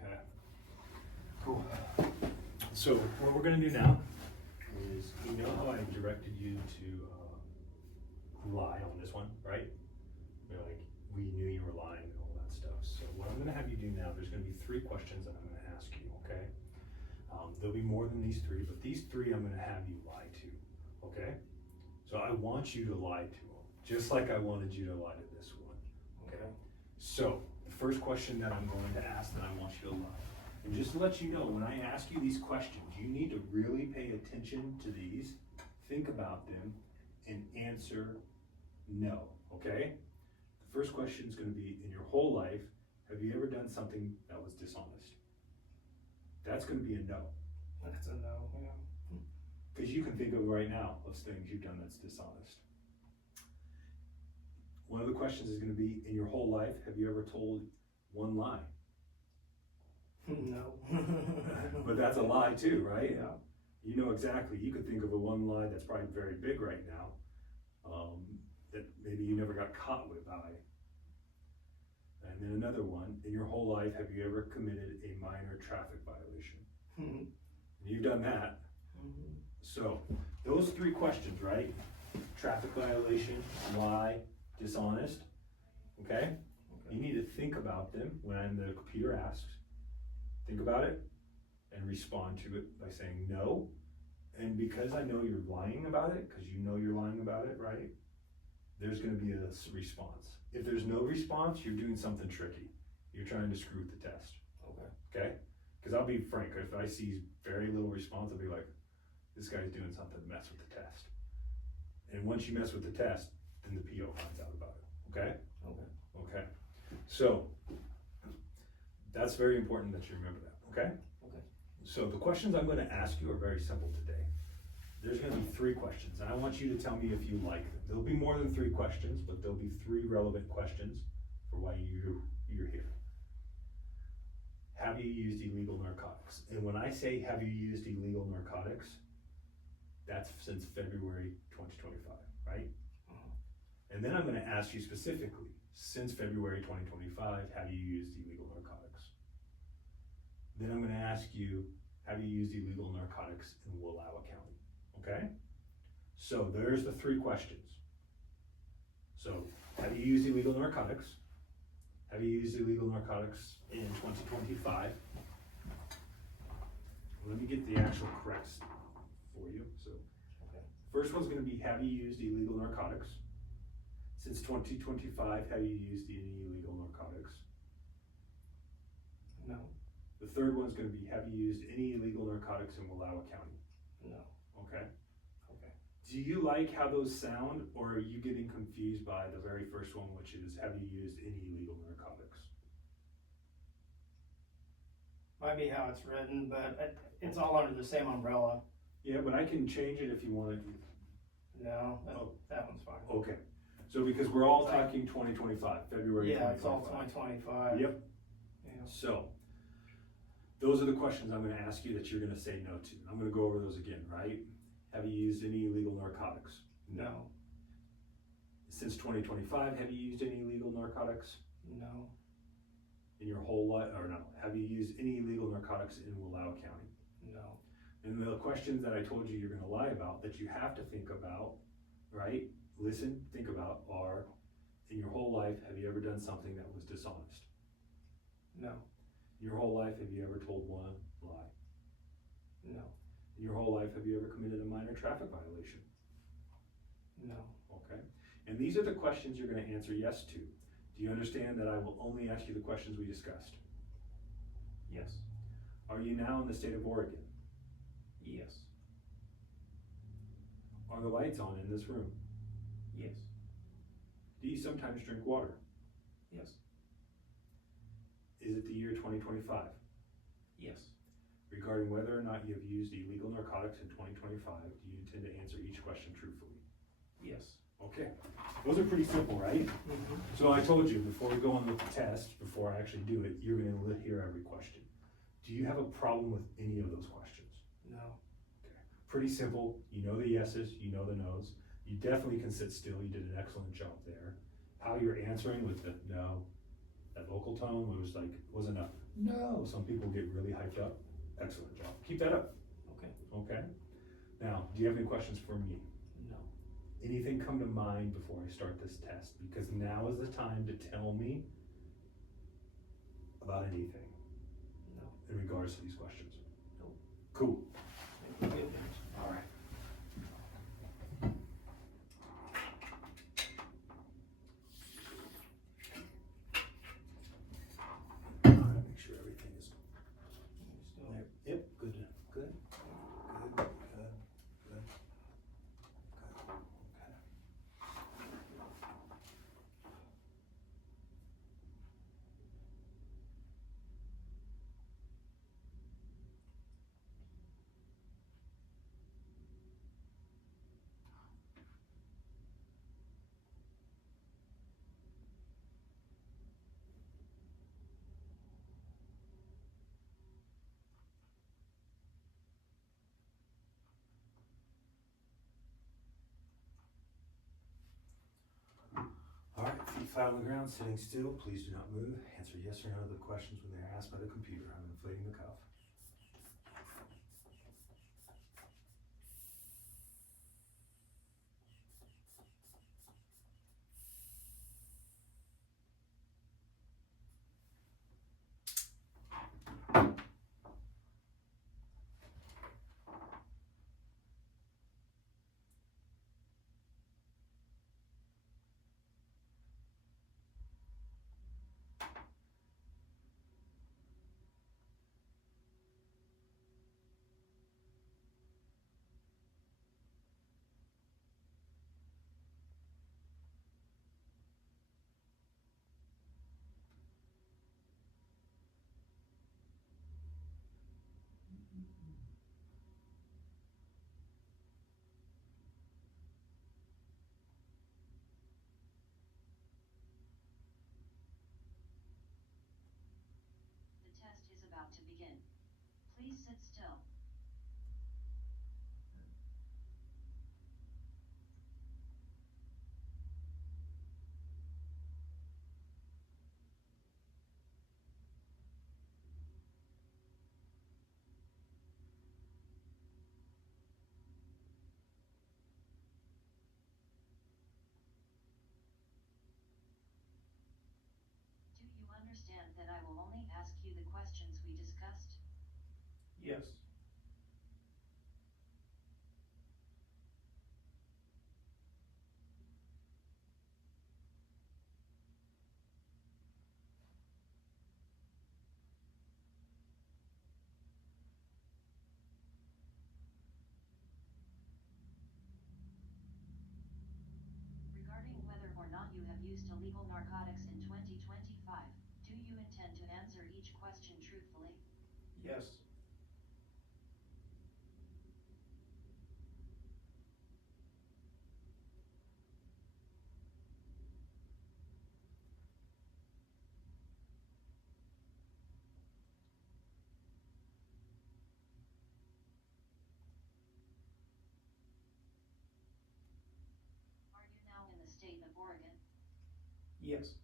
Okay. Cool. So what we're gonna do now is, you know how I directed you to lie on this one, right? You're like, we knew you were lying and all that stuff. So what I'm gonna have you do now, there's gonna be 3 questions that I'm gonna ask you, okay? There'll be more than these 3, but these 3 I'm gonna have you lie to, okay? So I want you to lie to them, just like I wanted you to lie to this one, okay? So the first question that I'm going to ask that I want you to lie, and just to let you know, when I ask you these questions, you need to really pay attention to these, think about them, and answer no, okay? The first question is gonna be, in your whole life, have you ever done something that was dishonest? That's gonna be a no, That's a no, yeah. because you can think of right now of things you've done that's dishonest. One of the questions is gonna be, in your whole life, have you ever told one lie? No. But that's a lie too, right? Yeah. You know exactly, you could think of a one lie that's probably very big right now, that maybe you never got caught with by. And then another one, in your whole life, have you ever committed a minor traffic violation? And you've done that. So, those three questions, right? Traffic violation, lie, dishonest, okay? You need to think about them when the computer asks. Think about it and respond to it by saying no. And because I know you're lying about it, because you know you're lying about it, right? There's gonna be a response. If there's no response, you're doing something tricky. You're trying to screw with the test, okay? Because I'll be frank, if I see very little response, I'll be like, this guy's doing something to mess with the test. And once you mess with the test, then the PO finds out about it, okay? Okay. So, that's very important that you remember that, okay? So the questions I'm gonna ask you are very simple today. There's gonna be 3 questions, and I want you to tell me if you like them. There'll be more than 3 questions, but there'll be 3 relevant questions for why you're here. Have you used illegal narcotics? And when I say have you used illegal narcotics, that's since February 2025, right? And then I'm gonna ask you specifically, since February 2025, have you used illegal narcotics? Then I'm gonna ask you, have you used illegal narcotics in Wallowa County, okay? So there's the 3 questions. So, have you used illegal narcotics? Have you used illegal narcotics in 2025? Let me get the actual corrects for you. So, first one's gonna be, have you used illegal narcotics? Since 2025, have you used any illegal narcotics? No. The third one's gonna be, have you used any illegal narcotics in Wallowa County? No. Okay. Do you like how those sound, or are you getting confused by the very first one, which is, have you used any illegal narcotics? Might be how it's written, but it's all under the same umbrella. Yeah, but I can change it if you want to. No, Oh. that one's fine. Okay, so because we're all talking 2025, February 2025. Yeah, it's all 2025. Yep. Yeah. So, those are the questions I'm gonna ask you that you're gonna say no to. I'm gonna go over those again, right? Have you used any illegal narcotics? No. Since 2025, have you used any illegal narcotics? No. In your whole life, or no? Have you used any illegal narcotics in Wallowa County? No. And the questions that I told you you're gonna lie about, that you have to think about, right? Listen, think about, are, in your whole life, have you ever done something that was dishonest? No. In your whole life, have you ever told one lie? No. In your whole life, have you ever committed a minor traffic violation? No. Okay. And these are the questions you're gonna answer yes to. Do you understand that I will only ask you the questions we discussed? Yes. Are you now in the state of Oregon? Yes. Are the lights on in this room? Yes. Do you sometimes drink water? Yes. Is it the year 2025? Yes. Regarding whether or not you have used illegal narcotics in 2025, do you intend to answer each question truthfully? Yes. Okay, those are pretty simple, right? So I told you, before we go on with the test, before I actually do it, you're gonna hear every question. Do you have a problem with any of those questions? No. Okay. Pretty simple, you know the yeses, you know the nos. You definitely can sit still, you did an excellent job there. How you're answering with the no, that vocal tone wasn't a no. Some people get really hyped up. Excellent job, keep that up. Okay. Okay, now, do you have any questions for me? No. Anything come to mind before I start this test? Because now is the time to tell me about anything No. in regards to these questions. No. Cool. Thank you. All right. All right, make sure everything is there. Yep, good, good, good, good, good. flat on the ground, sitting still, please do not move. Answer yes or no to the questions when they are asked by the computer. I'm inflating the cuff. The test is about to begin. Please sit still. Do you understand that I will only ask you the questions we discussed? Yes. Regarding whether or not you have used illegal narcotics in 2025, do you intend to answer each question truthfully? Yes. Are you now in the state of Oregon? Yes.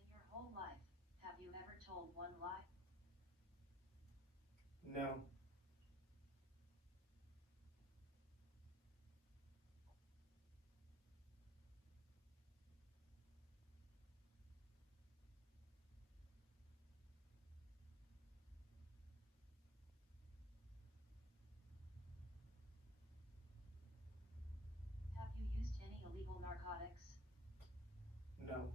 In your whole life, have you ever told one lie? No. Have you used any illegal narcotics? No.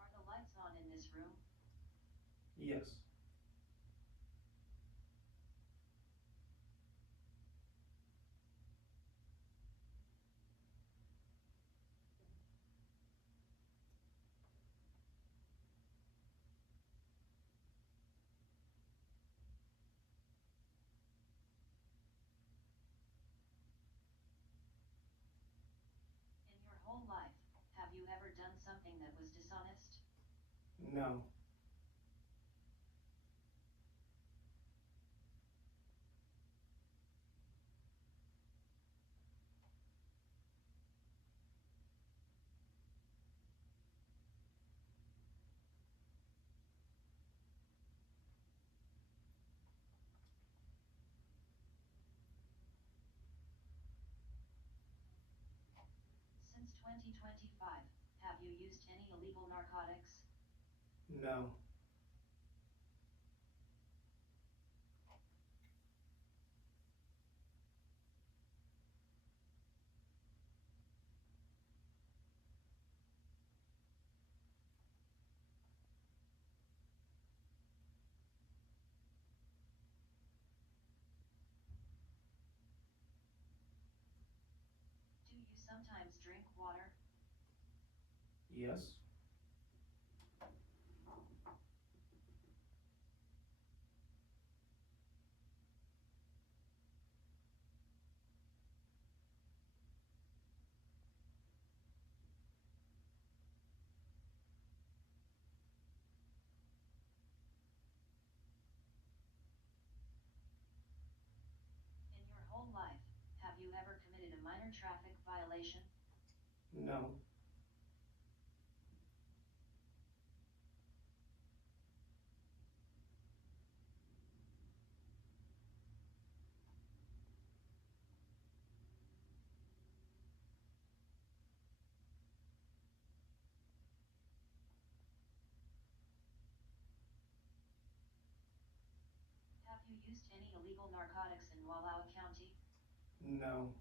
Are the lights on in this room? Yes. In your whole life, have you ever done something that was dishonest? No. Since 2025, have you used any illegal narcotics? No. sometimes drink water? Yes. In your whole life, have you ever committed a minor traffic violation? No. Have you used any illegal narcotics in Wallowa County? No.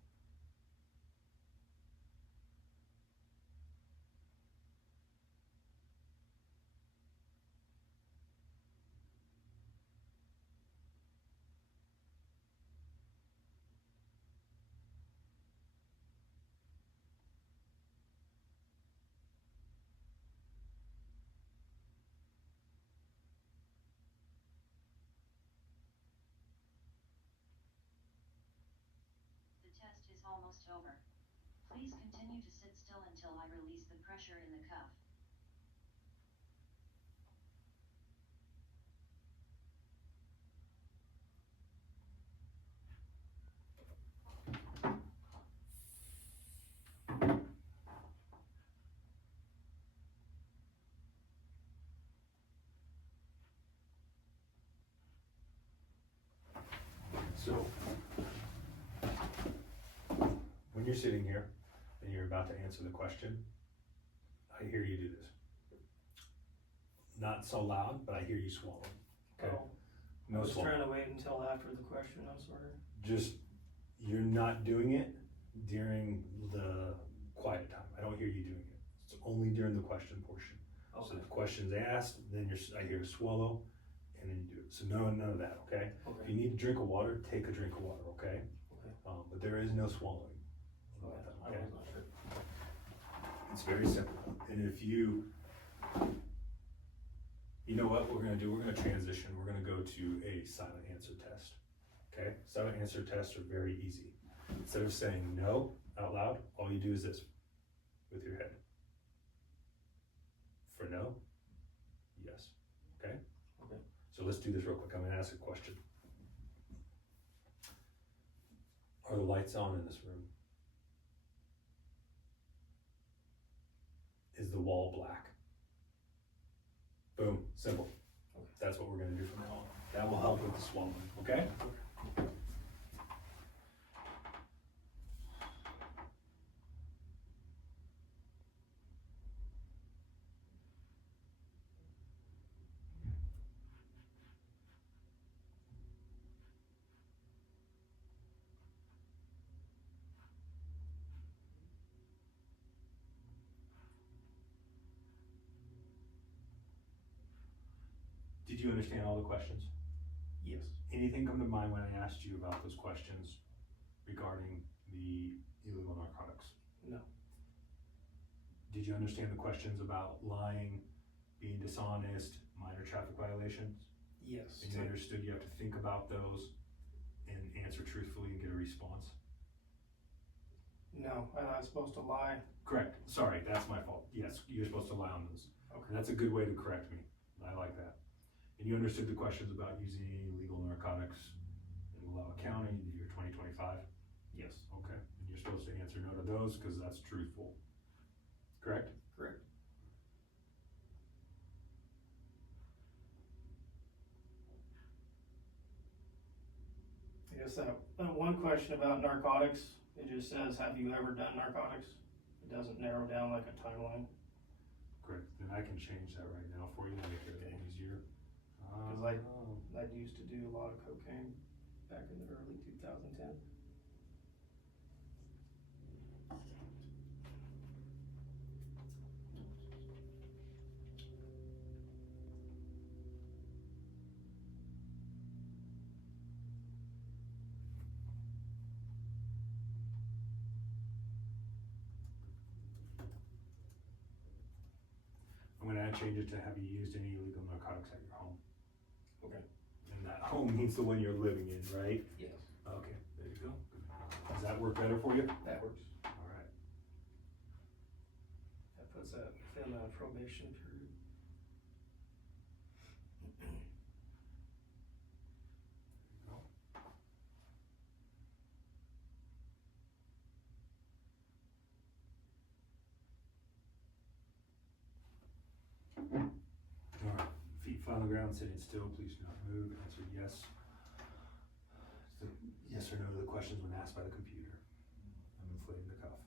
The test is almost over. Please continue to sit still until I release the pressure in the cuff. So, when you're sitting here and you're about to answer the question, I hear you do this. Not so loud, but I hear you swallow. Okay? Oh, I No was swallow. trying to wait until after the question, I'm sorry. Just, you're not doing it during the quiet time. I don't hear you doing it. It's only during the question portion. So Okay. the question's asked, then I hear swallow, and then you do it. So none of that, okay? If Okay. you need a drink of water, take a drink of water, okay? Okay. But there is no swallowing about Okay. that, I okay? was not sure. It's very simple. And if you know what we're gonna do, we're gonna transition, we're gonna go to a silent answer test. Okay? Silent answer tests are very easy. Instead of saying no out loud, all you do is this with your head. For no, yes. Okay? Okay. So let's do this real quick. I'm gonna ask a question. Are the lights on in this room? Is the wall black? Boom, simple. Okay. That's what we're gonna do from now on. That will help with the swallowing, okay? Did you understand all the questions? Yes. Anything come to mind when I asked you about those questions regarding the illegal narcotics? No. Did you understand the questions about lying, being dishonest, minor traffic violations? Yes. And you understood you have to think about those and answer truthfully and get a response? No, I was supposed to lie. Correct, sorry, that's my fault. Yes, you're supposed to lie on those. Okay. And that's a good way to correct me. I like that. And you understood the questions about using illegal narcotics in Wallowa County in the year 2025? Yes. Okay, and you're supposed to answer no to those because that's truthful. Correct? Correct. I guess that one question about narcotics, it just says, have you ever done narcotics? It doesn't narrow down like a timeline. Correct, then I can change that right now for you to make it a little easier. 'Cause I used to do a lot of cocaine back in the early 2010. gonna change it to have you used any illegal narcotics at your home. Okay. And that home means the one you're living in, right? Yes. Okay, there you go. Does that work better for you? That works. Alright. That puts that within the probation period. Alright, feet flat on the ground, sitting still, please do not move, answer yes. So, yes or no to the questions when asked by the computer. I'm inflating the cuff.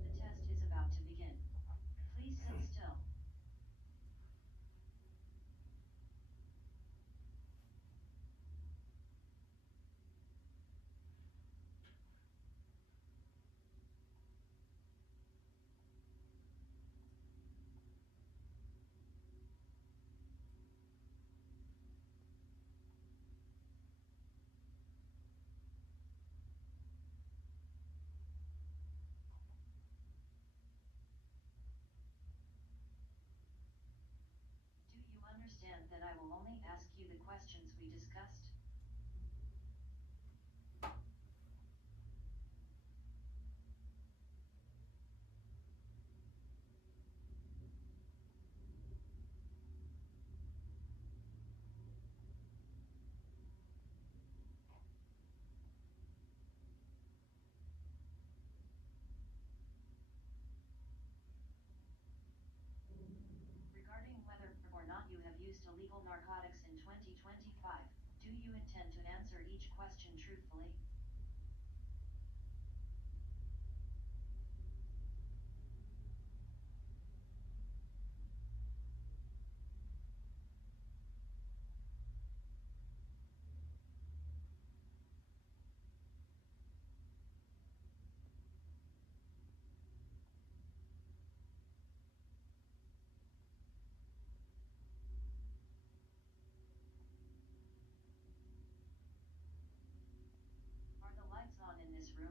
The test is about to begin. Please sit still. Do you understand that I will only ask you the questions we discussed? Regarding whether or not you have used illegal narcotics in 2025, do you intend to answer each question truthfully? Are the lights on in this room?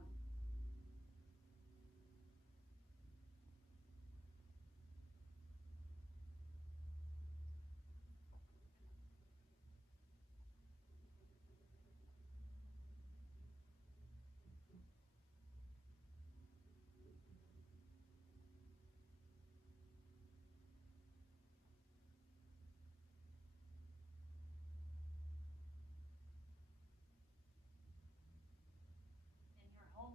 In your whole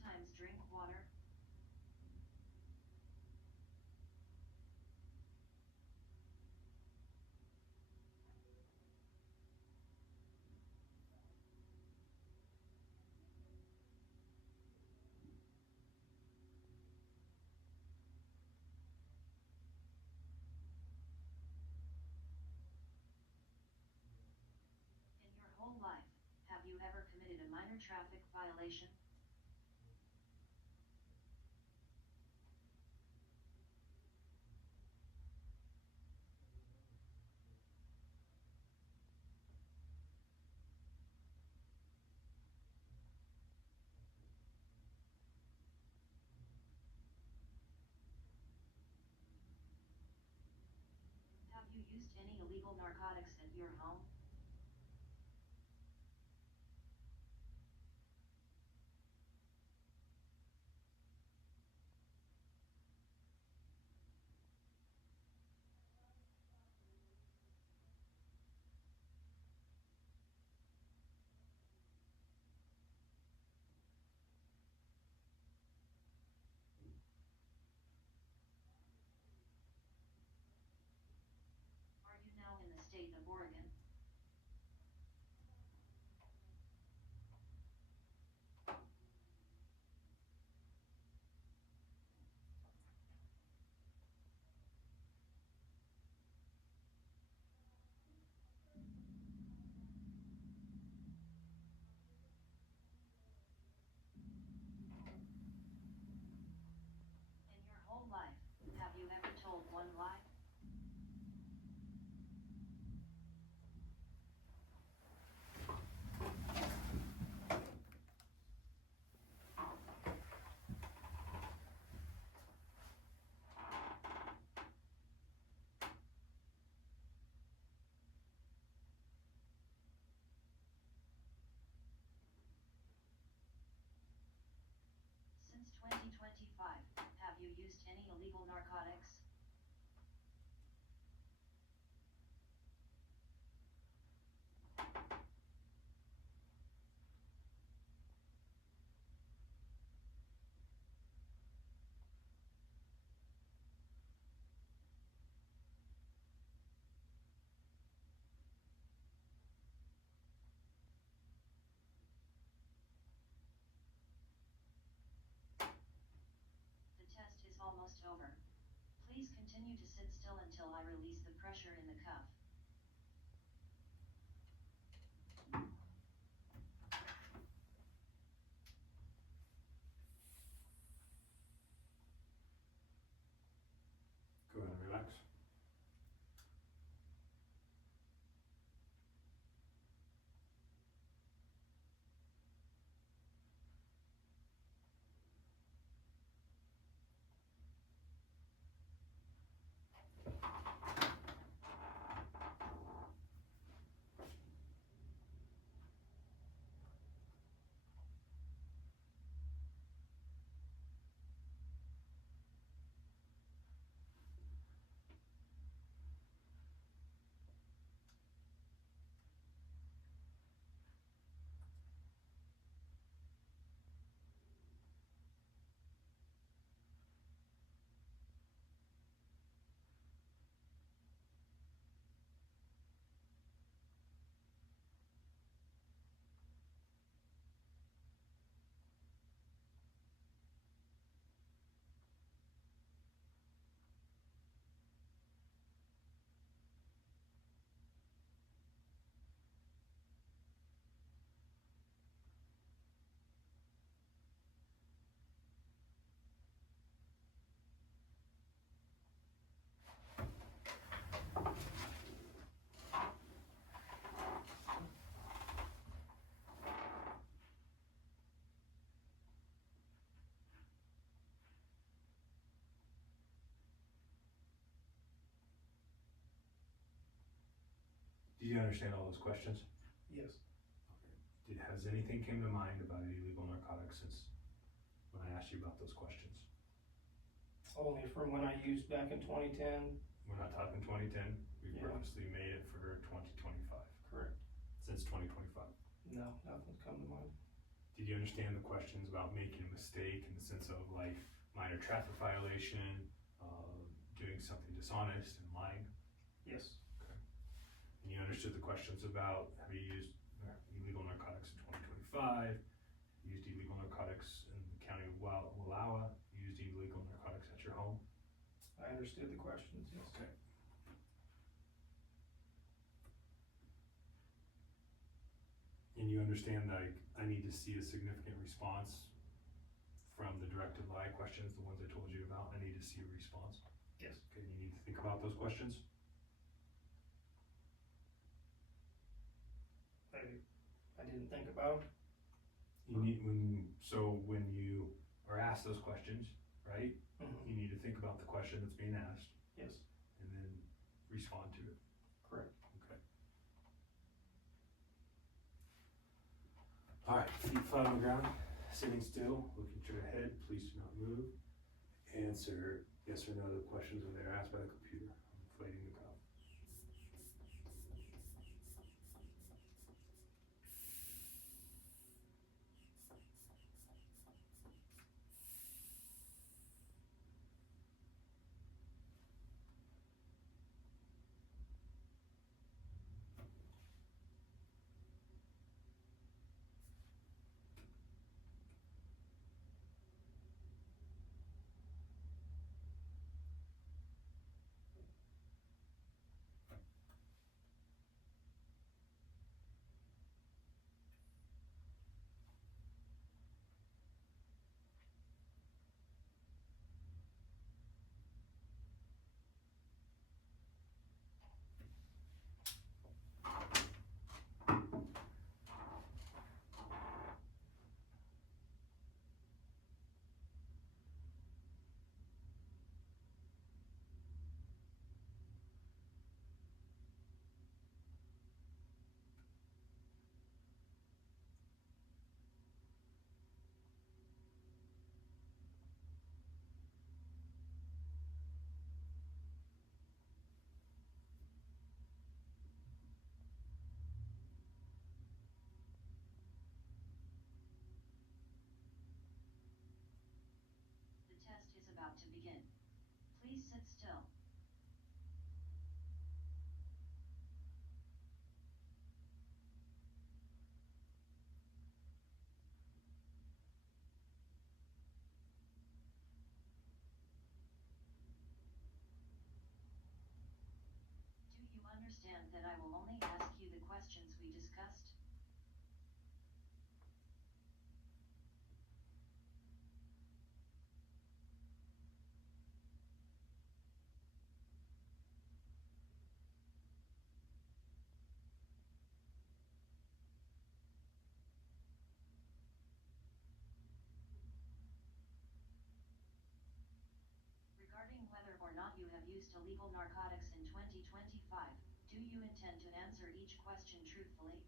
sometimes drink water? In your whole life, have you ever committed a minor traffic violation? Have you used any illegal narcotics at your home? Are you now in the state of Oregon? In your whole life, have you ever told one lie? Since 2025, have you used any illegal narcotics? The test is almost over. Please continue to sit still until I release the pressure in the cuff. Go ahead and relax. Do you understand all those questions? Yes. Has anything came to mind about illegal narcotics since when I asked you about those questions? Only from when I used back in 2010. We're not talking 2010. We Yeah. purposely made it for 2025. Correct. Since 2025. No, nothing's come to mind. Do Did you understand the questions about making a mistake in the sense of like minor traffic violation, doing something dishonest and lying? Yes, And you understood the questions about have you used illegal narcotics in 2025, used illegal narcotics in the county of Wallowa, used illegal narcotics at your home? I understood the questions, yes. Okay. And you understand like I need to see a significant response from the directed lie questions, the ones I told you about. I need to see a response. Yes. Okay, you need to think about those questions. I didn't think about them. You need when you are asked those questions, right? You need to think about the question that's being asked Yes, and then respond to it. correct. Okay. All right, feet flat on the ground, sitting still, looking straight ahead. Please do not move. Answer yes or no to the questions when they're asked by the computer. I'm inflating the cuff. The test is about to begin. Please sit still. Do you understand that I will only ask you the questions we discussed? Regarding whether or not you have used illegal narcotics in 2025, do you intend to answer each question truthfully?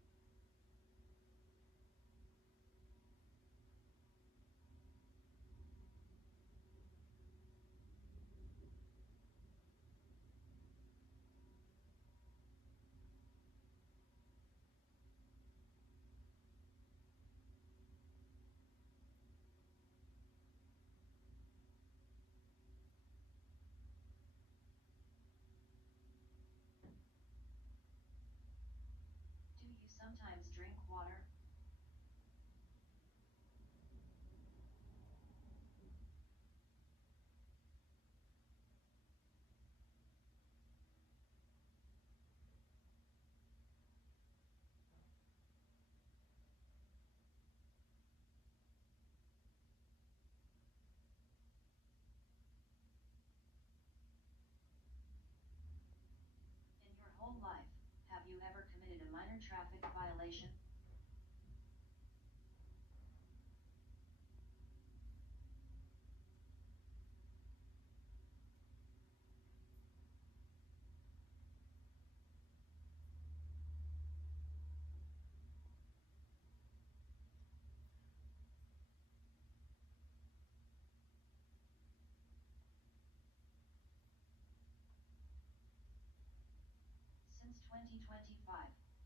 Do you sometimes drink water? In your whole life, have you ever committed a minor traffic violation? Since 2025,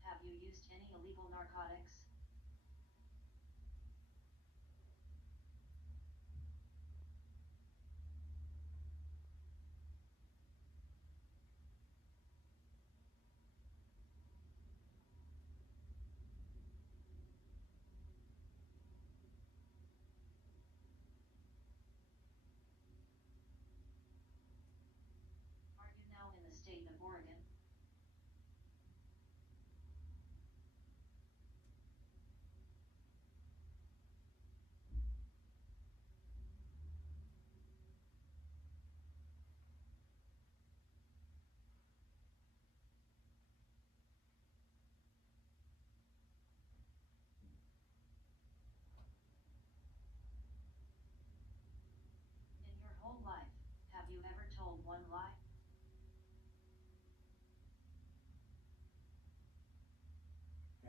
have you used any illegal narcotics?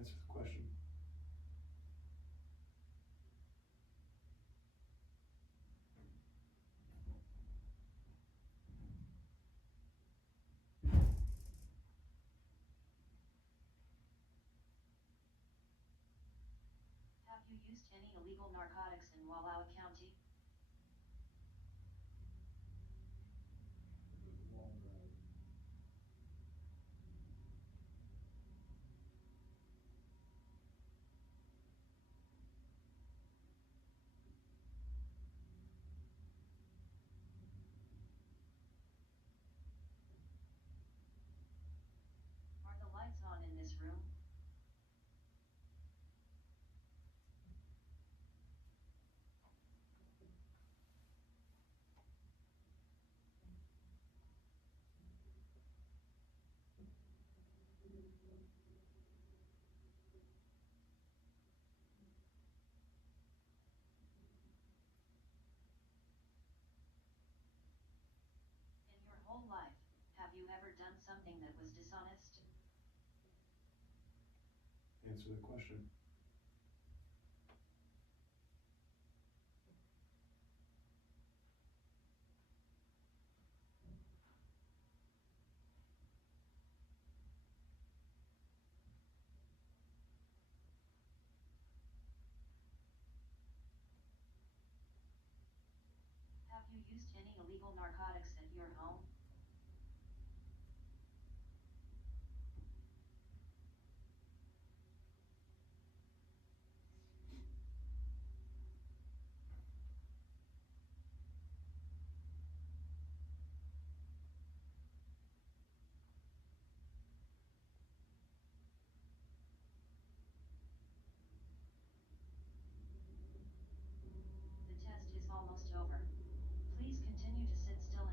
Answer the question. Have you used any illegal narcotics in Wallowa County? Are the lights on in this room? In your whole life, have you ever done something that was dishonest? Answer the question. Have you used any illegal narcotics at your home? The test is almost over. Please continue to sit still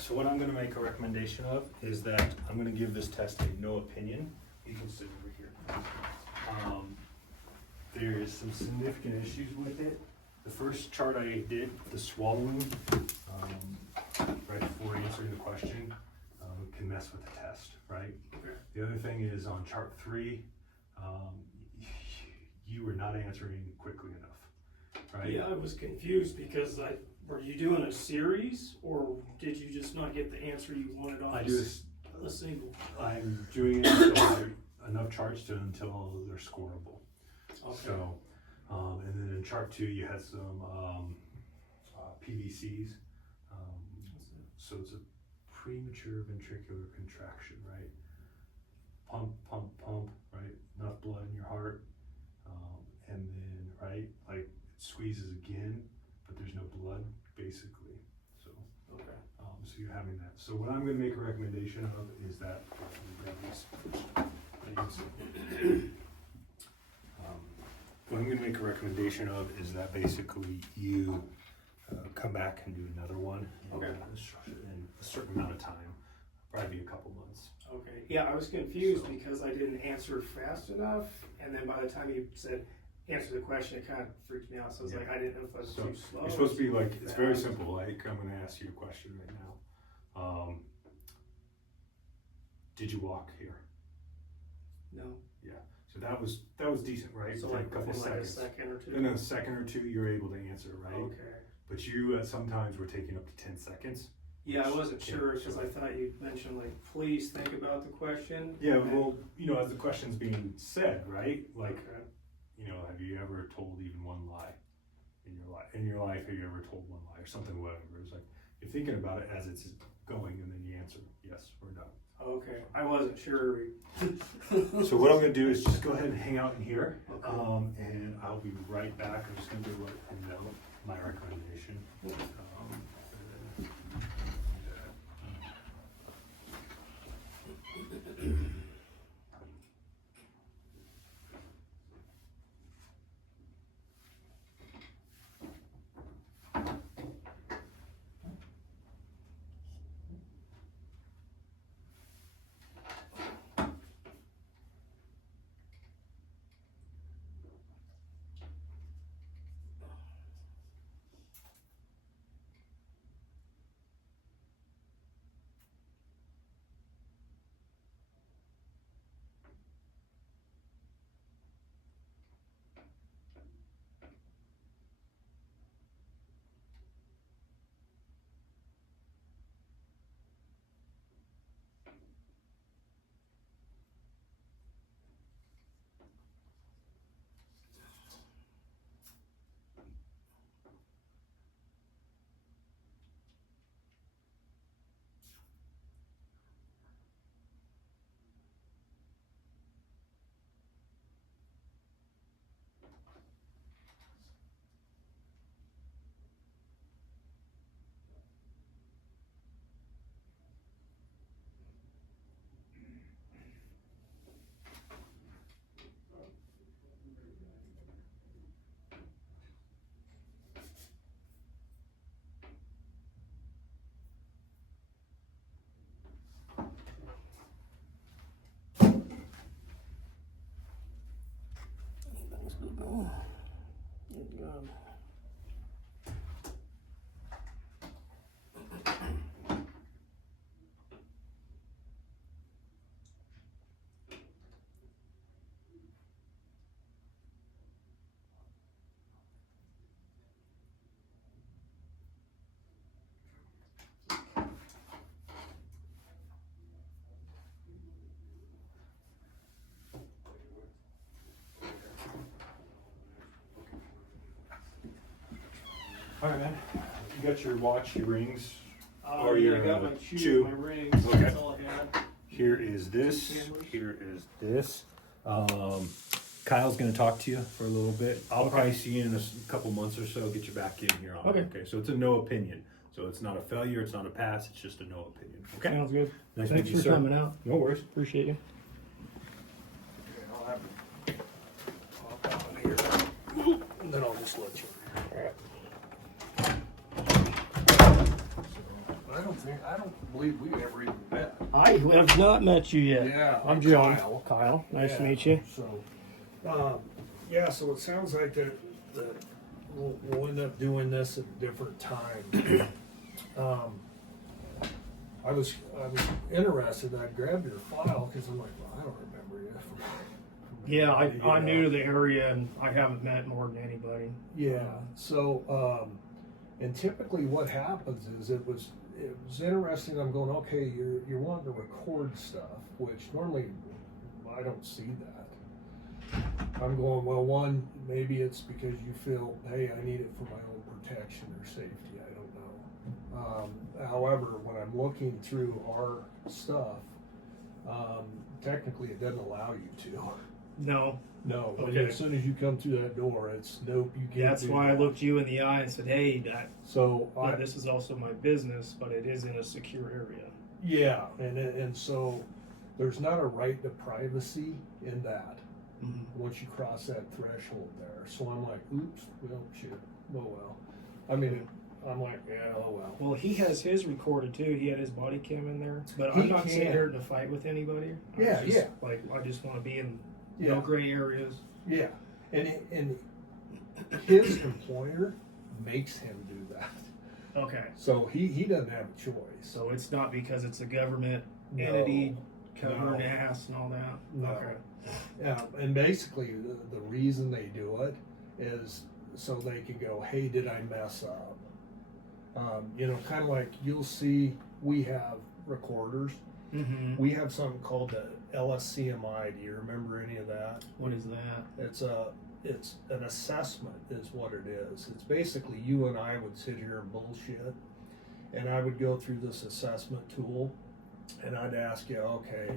so what I'm gonna make a recommendation of is that I'm gonna give this test a no opinion. You can sit over here. There is some significant issues with it. The first chart I did, the swallowing, right before answering the question, can mess with the test, right? Okay. The other thing is on chart 3, you were not answering quickly enough, right? Yeah, I was confused because were you doing a series or did you just not get the answer you wanted off I do a single? I'm doing it until there are enough charts until they're scoreable. Okay. So, and then in chart 2, you had some PVCs. So it's a premature ventricular contraction, right? Pump, pump, pump, right? Enough blood in your heart. And then, right, like it squeezes again, but there's no blood, basically. So, Okay. so you're having that. So what I'm going to make a recommendation of is that what I'm going to make a recommendation of is that basically you come back and do another one Okay. in a certain amount of time, probably a couple months. Okay. Yeah, I was confused So- because I didn't answer fast enough, and then by the time you said answer the question, it kind of freaked me out. So I was Yeah. like, I didn't know if I was So too slow. you're supposed to be like, it's very fast. simple. Like I'm going to ask you a question right now. Did you walk here? No. So that was decent, right? So For like a couple within like a seconds. second or two. In a second or two, you're able to answer, right? Okay. But you sometimes were taking up to 10 seconds. Yeah, I which- wasn't yeah, sure because so- I thought you mentioned like, please think about the question. Yeah, And- well, as the question's being said, right? Like, Okay. have you ever told even one lie in your life? In your life, have you ever told one lie or something, whatever? It's like, you're thinking about it as it's going and then you answer yes or no. Okay. I wasn't sure. So what I'm gonna do is just go ahead and hang out in here, Okay. and I'll be right back. I'm just gonna do my recommendation. All right, man. You got your watch, your rings. Or Yeah, your, I got my shoe. shoe, my rings. Okay. That's all I had. Here is this. Cameras. Here is this. Kyle's gonna talk to you for a little bit. I'll probably see you in a couple months or so. Get you back in here on it. Okay. Okay. So it's a no opinion. So it's not a failure. It's not a pass. It's just a no opinion. Okay. Sounds good. Nice to Thanks meet you, for sir. coming out. No worries. Appreciate you. I'll have I'll come here. And then I'll just let you. All right. So, I don't believe we ever even met. I have not met you yet. Yeah, I'm John. Kyle. Kyle, nice to Yeah, meet you. So, yeah, so it sounds like that we'll end up doing this at a different time. I was interested. I grabbed your file because I'm like, well, I don't remember you. Yeah, I'm new know. to the area and I haven't met more than anybody. Yeah. So, and typically what happens is it was interesting. I'm going, okay, you're wanting to record stuff, which normally I don't see that. I'm going, well, one, maybe it's because you feel, hey, I need it for my own protection or safety. I don't know. However, when I'm looking through our stuff, technically it doesn't allow you to. No, No. Okay. As soon as you come through that door, it's nope. You can't. that's do why I that. looked you in the eye and said, hey, So this is also my business, but it is in a secure area. yeah, and so there's not a right to privacy in that. Once you cross that threshold there. So I'm like, oops, well, shit, oh well. I mean, I'm like, yeah, oh well. Well, he has his recorded too. He had his body cam in there. But He I'm not sitting can. here to fight with anybody. I'm Yeah, just, yeah. Like, I just want to be in Yeah. no gray areas. Yeah, and his employer makes him do that. Okay. So he doesn't have a choice. So it's not because it's a government No. entity covering No. ass and all that. No. Okay. Yeah, and basically the reason they do it is so they can go, hey, did I mess up? Kind of like you'll see we have recorders. Mm-hmm. We have something called the LSCMI. Do you remember any of that? What is that? It's an assessment is what it is. It's basically you and I would sit here and bullshit, and I would go through this assessment tool, and I'd ask you, okay,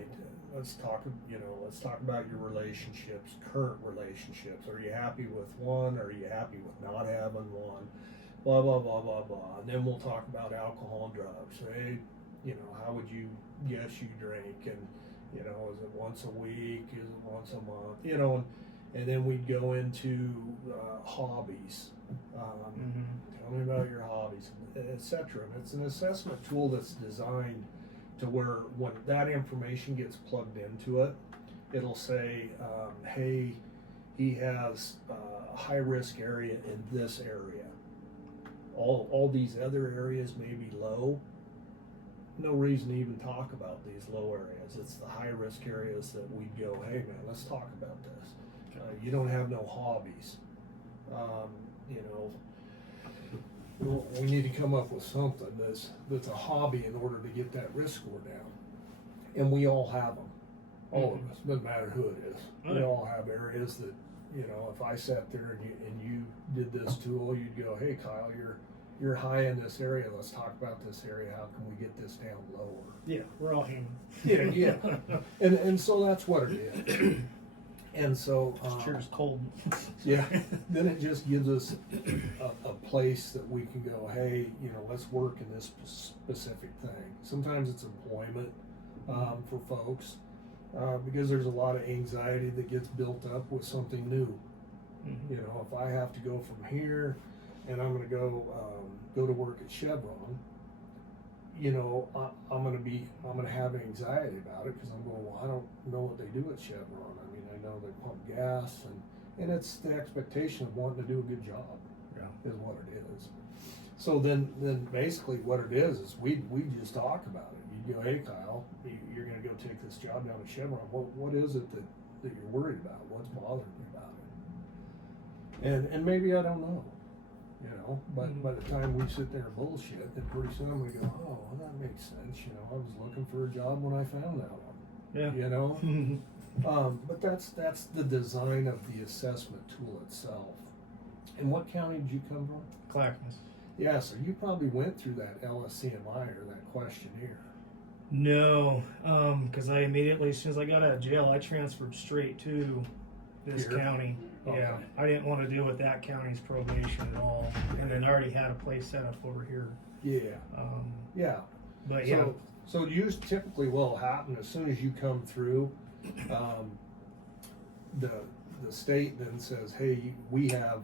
let's talk about your relationships, current relationships. Are you happy with one? Are you happy with not having one? Blah, blah, blah, blah, blah. And then we'll talk about alcohol and drugs. Hey, how would you guess you drink? And, is it once a week? Is it once a month? And then we'd go into hobbies. Tell me about your hobbies, etc. And it's an assessment tool that's designed to where when that information gets plugged into it, it'll say, hey, he has a high risk area in this area. All these other areas may be low. No reason to even talk about these low areas. It's the high risk areas that we go, hey man, let's talk about this. You don't have no hobbies. We need to come up with something that's a hobby in order to get that risk score down. And we all have them. All of us. Doesn't matter who it is. We all have areas that, if I sat there and you did this tool, you'd go, hey Kyle, you're high in this area. Let's talk about this area. How can we get this down lower? Yeah, we're all human. Yeah. And so that's what it is. And so Sure is cold. yeah, then it just gives us a place that we can go, hey, let's work in this specific thing. Sometimes it's employment for folks because there's a lot of anxiety that gets built up with something new. Mm-hmm. If I have to go from here and I'm going to go to work at Chevron, I'm going to have anxiety about it because I'm going, well, I don't know what they do at Chevron. I mean, I know they pump gas and it's the expectation of wanting to do a good job. Yeah. Is what it is. So then basically what it is we just talk about it. You go, hey Kyle, you're going to go take this job down at Chevron. What is it that you're worried about? What's bothering you about it? And maybe I don't know. But by the time we sit there and bullshit, then pretty soon we go, oh, well, that makes sense. I was looking for a job when I found that one. Yeah. But that's the design of the assessment tool itself. And what county did you come from? Clackamas. Yeah, so you probably went through that LSCMI or that questionnaire. No, because I immediately, as soon as I got out of jail, I transferred straight to this Here? county. Okay. Yeah, I didn't want to deal with that county's probation at all, and then I already had a place set up over here. Yeah. Yeah. But yeah, So typically what'll happen as soon as you come through, the state then says, hey, we have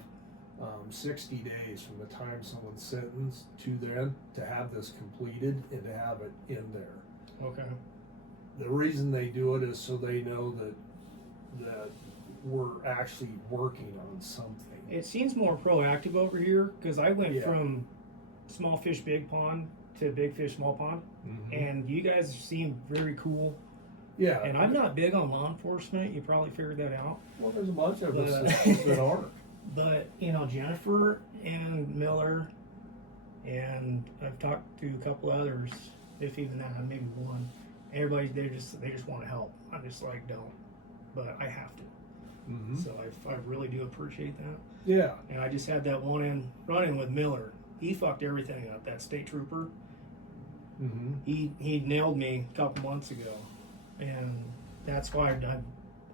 60 days from the time someone's sentenced to then to have this completed and to have it in there. Okay. The reason they do it is so they know that we're actually working on something. It seems more proactive over here because I went Yeah. from small fish big pond to big fish small pond, and you guys seem very cool. Yeah. And I'm not big on law enforcement. You probably figured that out. Well, there's a bunch of But, us that aren't. But you know, Jennifer and Miller, and I've talked to a couple others, if even that, maybe one. Everybody, they just want to help. I'm just like, don't, but I have to. So I really do appreciate that. Yeah. And I just had that one run-in with Miller. He fucked everything up. That state trooper. He nailed me a couple months ago, and that's why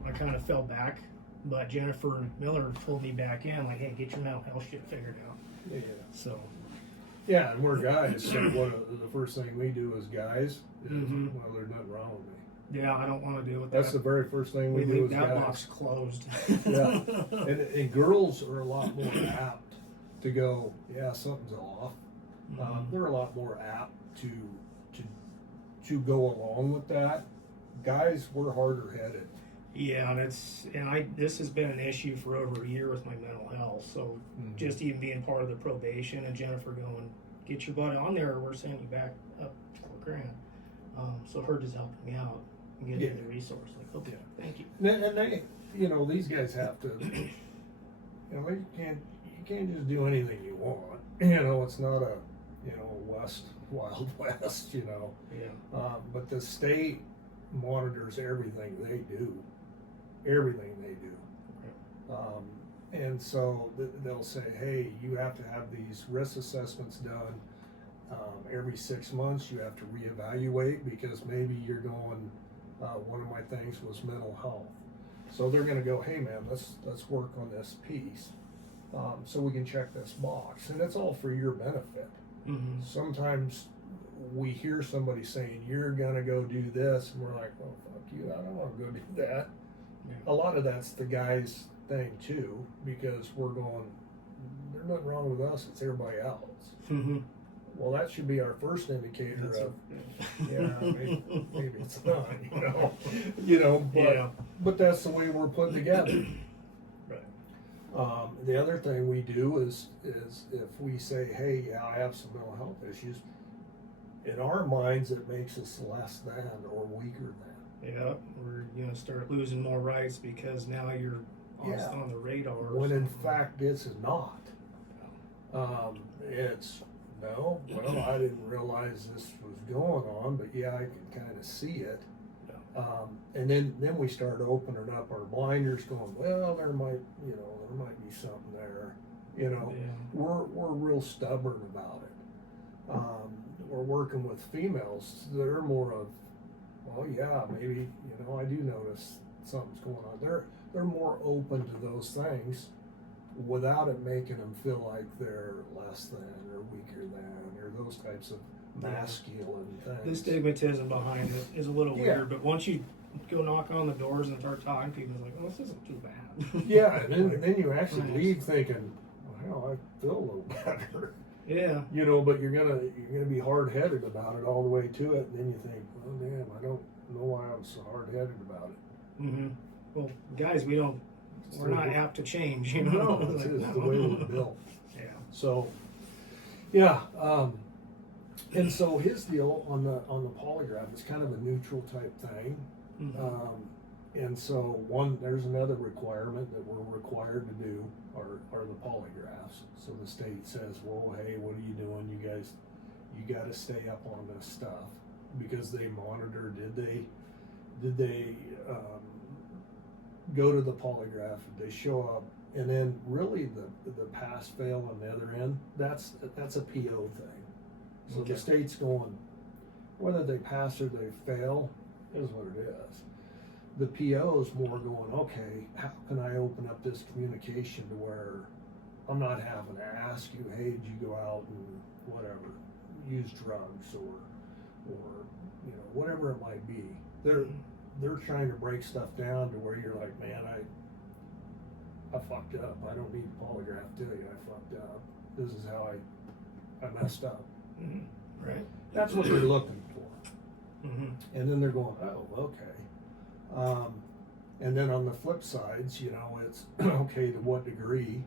I kind of fell back. But Jennifer and Miller pulled me back in, like, hey, get your mental health shit figured out. Yeah. So. Yeah, and we're guys, so the first thing we do as guys is, well, there's nothing wrong with me. Yeah, I don't want to deal with That's that. the very first thing we do leave as that guys. box closed. Yeah, and girls are a lot more apt to go, yeah, something's off. They're a lot more apt to go along with that. Guys, we're harder headed. Yeah, and this has been an issue for over a year with my mental health. So just even being part of the probation and Jennifer going, get your butt on there, or we're sending you back up $4,000. So her just helping me out and getting me the resource. Like, okay, thank you. And they, you know, these guys have to, you know, you can't just do anything you want. You know, it's not a, you know, Wild West, you know. Yeah. But the state monitors everything they do. Everything they do. And so they'll say, hey, you have to have these risk assessments done every 6 months. You have to reevaluate because maybe you're going, one of my things was mental health. So they're going to go, hey man, let's work on this piece so we can check this box. And it's all for your benefit. Sometimes we hear somebody saying, you're going to go do this. And we're like, well, fuck you. I don't want to go do that. Yeah. A lot of that's the guy's thing too, because we're going, there's nothing wrong with us, it's everybody else. Well, that should be our first indicator of, maybe it's not, you know, but that's the way we're put together. Right. The other thing we do is if we say, hey, yeah, I have some mental health issues, in our minds it makes us less than or weaker than. Yeah, we're gonna start losing more rights because now you're on the radar. When in fact it's not. It's no. Well, I didn't realize this was going on, but yeah, I can kind of see it. And then we start opening up our blinders, going, well, there might be something there. You know, we're real stubborn about it. We're working with females. They're more of, well, yeah, maybe, I do notice something's going on. They're more open to those things without it making them feel like they're less than or weaker than or those types of masculine things. The stigmatism behind it is a little weird, but once you go knock on the doors and start talking to people, it's like, oh, this isn't too bad. Yeah, and then you actually leave thinking, well, I feel a little better. Yeah. But you're gonna be hard headed about it all the way to it, and then you think, well, damn, I don't know why I'm so hard headed about it. Well, guys, we're not apt to change, No, it's Like, the way we're built. Yeah. So, yeah, and so his deal on the polygraph is kind of a neutral type thing. And so there's another requirement that we're required to do are the polygraphs. So the state says, well, hey, what are you doing? You got to stay up on this stuff because they monitor. Did they go to the polygraph? Did they show up? And then really the pass fail on the other end, that's a PO thing. So the state's going, whether they pass or they fail is what it is. The PO is more going, okay, how can I open up this communication to where I'm not having to ask you, hey, did you go out and whatever, use drugs or whatever it might be. They're trying to break stuff down to where you're like, man, I fucked up. I don't need a polygraph to tell you I fucked up. This is how I messed up. Right. That's what they're looking for. And then they're going, oh, okay. And then on the flip sides, you know, it's okay, to what degree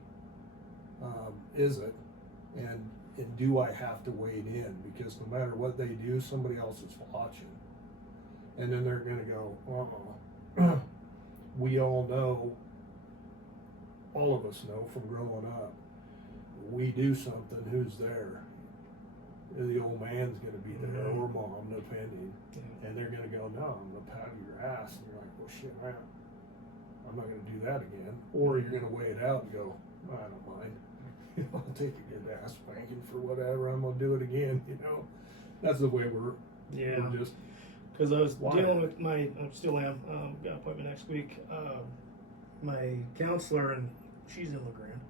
is it? And do I have to wade in? Because no matter what they do, somebody else is watching. And then they're gonna go, we all know, all of us know from growing up, we do something, who's there? The old man's gonna be there, or mom, depending. And they're gonna go, no, I'm gonna pat your ass. And you're like, well, shit, I'm not gonna do that again. Or you're gonna weigh it out and go, I don't mind. I'll take a good ass spanking for whatever. I'm gonna do it again. You know, that's the way we're just. Because I was Why? dealing with I still am. Got an appointment next week. My counselor, and she's in LeGrand.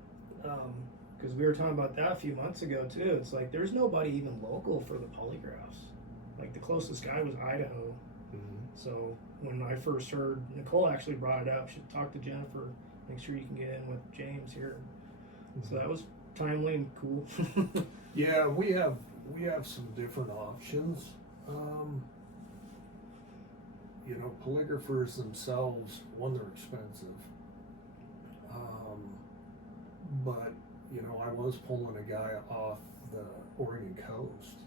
Because we were talking about that a few months ago too. It's like there's nobody even local for the polygraphs. Like the closest guy was Idaho. So when I first heard, Nicole actually brought it up. She talked to Jennifer, make sure you can get in with James here. So that was timely and cool. Yeah, we have some different options. You know, polygraphers themselves, one, they're expensive. But you know, I was pulling a guy off the Oregon coast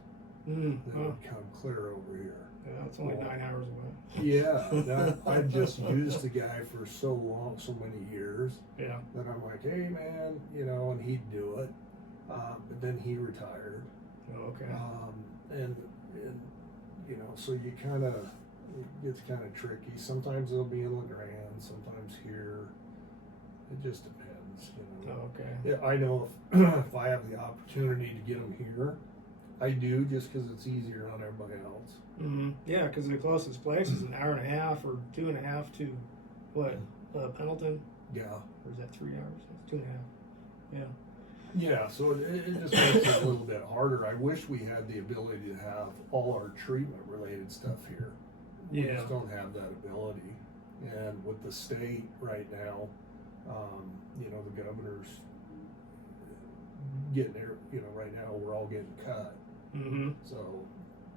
that would come clear over here. Yeah, it's only 9 hours away. Yeah, I just used the guy for so long, so many years. Yeah. That I'm like, hey man, you know, and he'd do it. But then he retired. Oh, okay. And you know, so you kind of, it gets kind of tricky. Sometimes they'll be in LeGrand, sometimes here. It just depends, you know. Oh, okay. Yeah, I know if I have the opportunity to get them here, I do, just because it's easier on everybody else. Yeah, because the closest place is an hour and a half or 2.5 to what? Pendleton? Yeah. Or is that 3 hours? It's 2.5. Yeah. Yeah, so it just makes it a little bit harder. I wish we had the ability to have all our treatment related stuff here. We Yeah. just don't have that ability. And with the state right now, you know, the governor's getting there, you know, right now we're all getting cut. So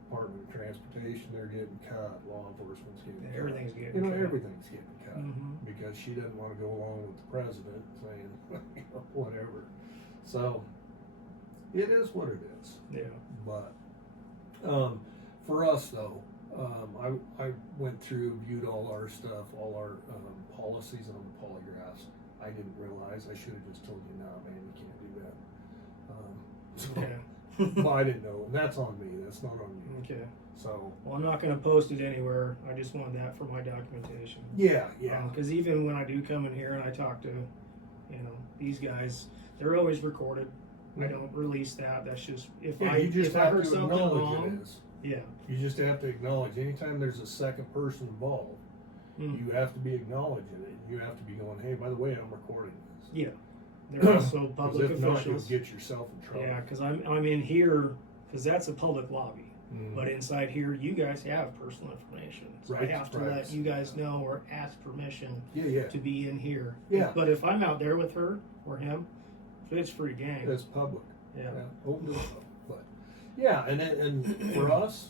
Department of Transportation, they're getting cut, law enforcement's getting cut. Everything's getting You know, cut. everything's getting cut. Because she doesn't want to go along with the president saying, whatever. So, it is what it is. Yeah. But, for us though, I went through, viewed all our stuff, all our, policies on the polygraphs. I didn't realize, I should have just told you, no, man, you can't do that. But I didn't know, and that's on me, that's not on you. Okay. So. Well, I'm not going to post it anywhere. I just wanted that for my documentation. Yeah. Because even when I do come in here and I talk to, you know, these guys, they're always recorded. I don't release that. That's just if I heard something wrong. It is. Yeah. You just have to acknowledge. Anytime there's a second person involved, you have to be acknowledging it. You have to be going, hey, by the way, I'm recording this. Yeah. They're also public if not, officials. you'll get yourself in trouble. Yeah, because I'm in here because that's a public lobby. But inside here, you guys have personal information. So I have to let you guys know or ask permission to be in here. Yeah. But if I'm out there with her or him, it's free game. It's public. Yeah. Open to the public. But yeah, and for us,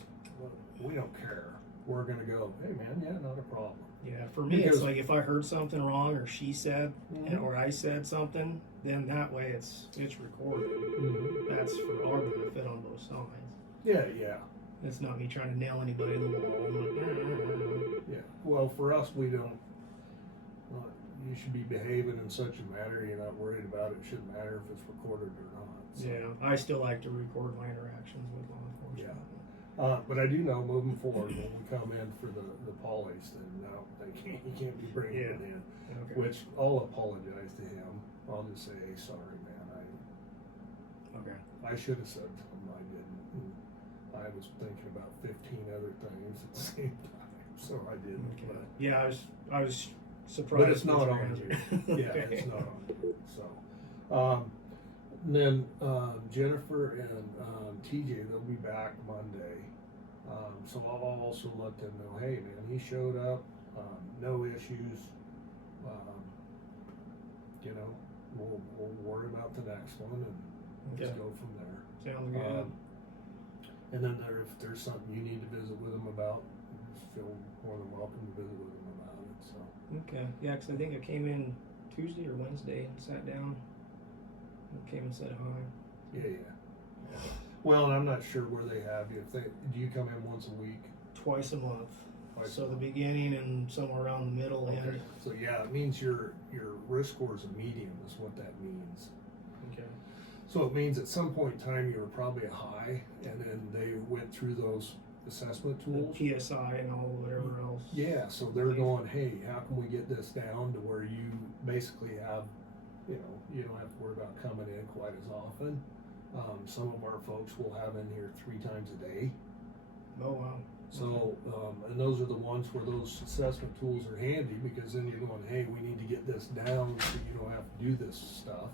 we don't care. We're gonna go, hey man, yeah, not a problem. Yeah, for me, it's like if I heard something wrong or she said or I said something, then that way it's recorded. That's for our benefit on both sides. Yeah. It's not me trying to nail anybody to the wall. Yeah. Well, for us, we don't. You should be behaving in such a manner you're not worried about it. It shouldn't matter if it's recorded or not. So. Yeah, I still like to record my interactions with law enforcement. Yeah. But I do know moving forward when we come in for the polys, then no, you can't be bringing it in. Okay. Which I'll apologize to him. I'll just say, hey, sorry, man. I should have said to him I didn't. And I was thinking about 15 other things at the same time, so I didn't. Okay. But, Yeah, I was surprised. but it's not with your on answer. you. Yeah, Okay. it's not on you. So, and then Jennifer and TJ, they'll be back Monday. So I'll also let them know, hey man, he showed up, no issues. you know, we'll worry about the next one and just Okay. go from there. Sounds good. And then if there's something you need to visit with them about, just feel more than welcome to visit with them about it, so. Okay. Yeah, 'cause I think I came in Tuesday or Wednesday and sat down. And came and said hi. Yeah. Well, and I'm not sure where they have you. Do you come in once a week? Twice a month. Twice So a the month? beginning and somewhere around the middle Okay. end. So yeah, it means your risk score is a medium, is what that means. Okay. So it means at some point in time you were probably a high, and then they went through those assessment tools. The PSI and all whatever else. Yeah, so they're going, hey, how can we get this down to where you basically have, you know, you don't have to worry about coming in quite as often. Some of our folks will have in here 3 times a day. Oh wow. So, and those are the ones where those assessment tools are handy, because then you're going, hey, we need to get this down so you don't have to do this stuff.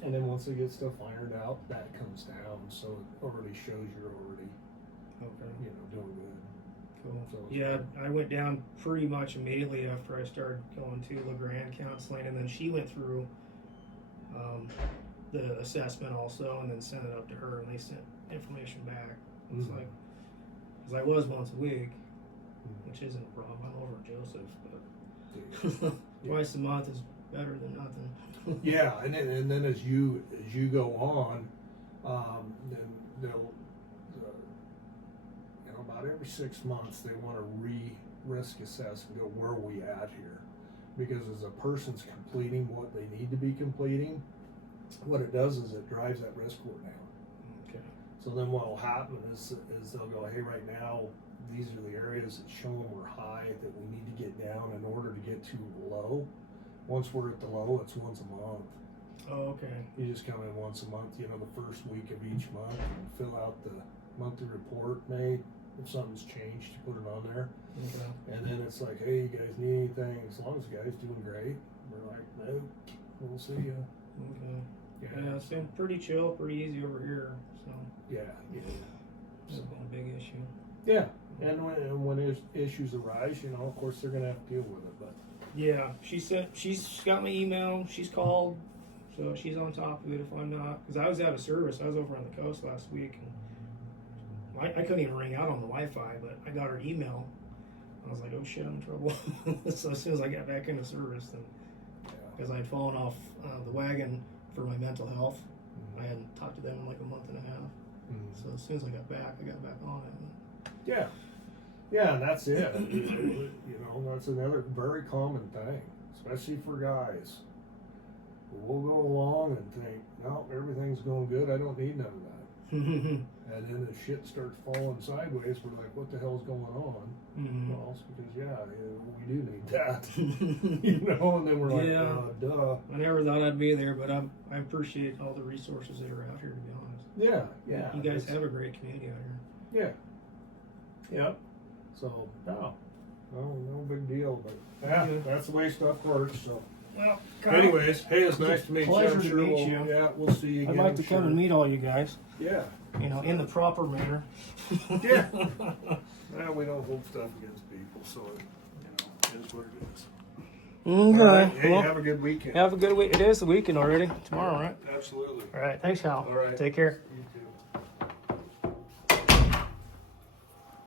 And then once they get stuff ironed out, that comes down, so it already shows you're already, Okay. you know, doing good. Cool. So it's Yeah, good. I went down pretty much immediately after I started going to LeGrand counseling, and then she went through the assessment also, and then sent it up to her, and they sent information back. It's Mhm. like, because I was once a week, Mhm. which isn't a problem. I'm over Joseph's, Yeah. but twice a month is better than nothing. Yeah, and then as you go on, then they'll, you know, about every 6 months they want to risk assess and go, where are we at here? Because as a person's completing what they need to be completing, what it does is it drives that risk score down. Okay. So then what will happen is they'll go, hey, right now these are the areas that show them we're high that we need to get down in order to get to low. Once we're at the low, it's once a month. Oh, okay. You just come in once a month, you know, the first week of each month, and fill out the monthly report made. If something's changed, you put it on there. Okay. And then it's like, hey, you guys need anything? As long as the guy's doing great, we're like, no, we'll see you. Okay. Yeah, it's been pretty chill, pretty easy over here. So Yeah. it's been a big issue. Yeah. And when issues arise, you know, of course they're gonna have to deal with it, but. Yeah, she's got my email. She's called, so she's on top of it. If I'm not, because I was out of service. I was over on the coast last week, and I couldn't even ring out on the Wi-Fi. But I got her email. I was like, oh shit, I'm in trouble. So as soon as I got back into service, then because I'd fallen off the wagon for my mental health, I hadn't talked to them in like a month and a half. Mm-hmm. So as soon as I got back on it. Yeah. Yeah, and that's it. You know, that's another very common thing, especially for guys. We'll go along and think, no, everything's going good, I don't need none of that. And then the shit starts falling sideways, we're like, what the hell's going on? Mm-hmm. Well, it's because, we do need that. You know, and then we're like, Yeah. duh. I never thought I'd be there, but I appreciate all the resources that are out here, to be honest. Yeah. You guys have a great community out here. Yeah. Yep. So, no big deal, but Yeah. that's the way stuff works, so. Well, Anyways, hey, it's nice to meet you. Pleasure I'm to sure meet we'll, you. yeah, we'll see you I'd again. like to I'm come sure. and meet all you guys, Yeah. you know, in the proper manner. Yeah. Well, we don't hold stuff against people, so it is what it is. All right. Hey, Well, have a good weekend. have a good week. It is the weekend already. Tomorrow, right? Absolutely. All right. Thanks, Hal. All right. Take care. You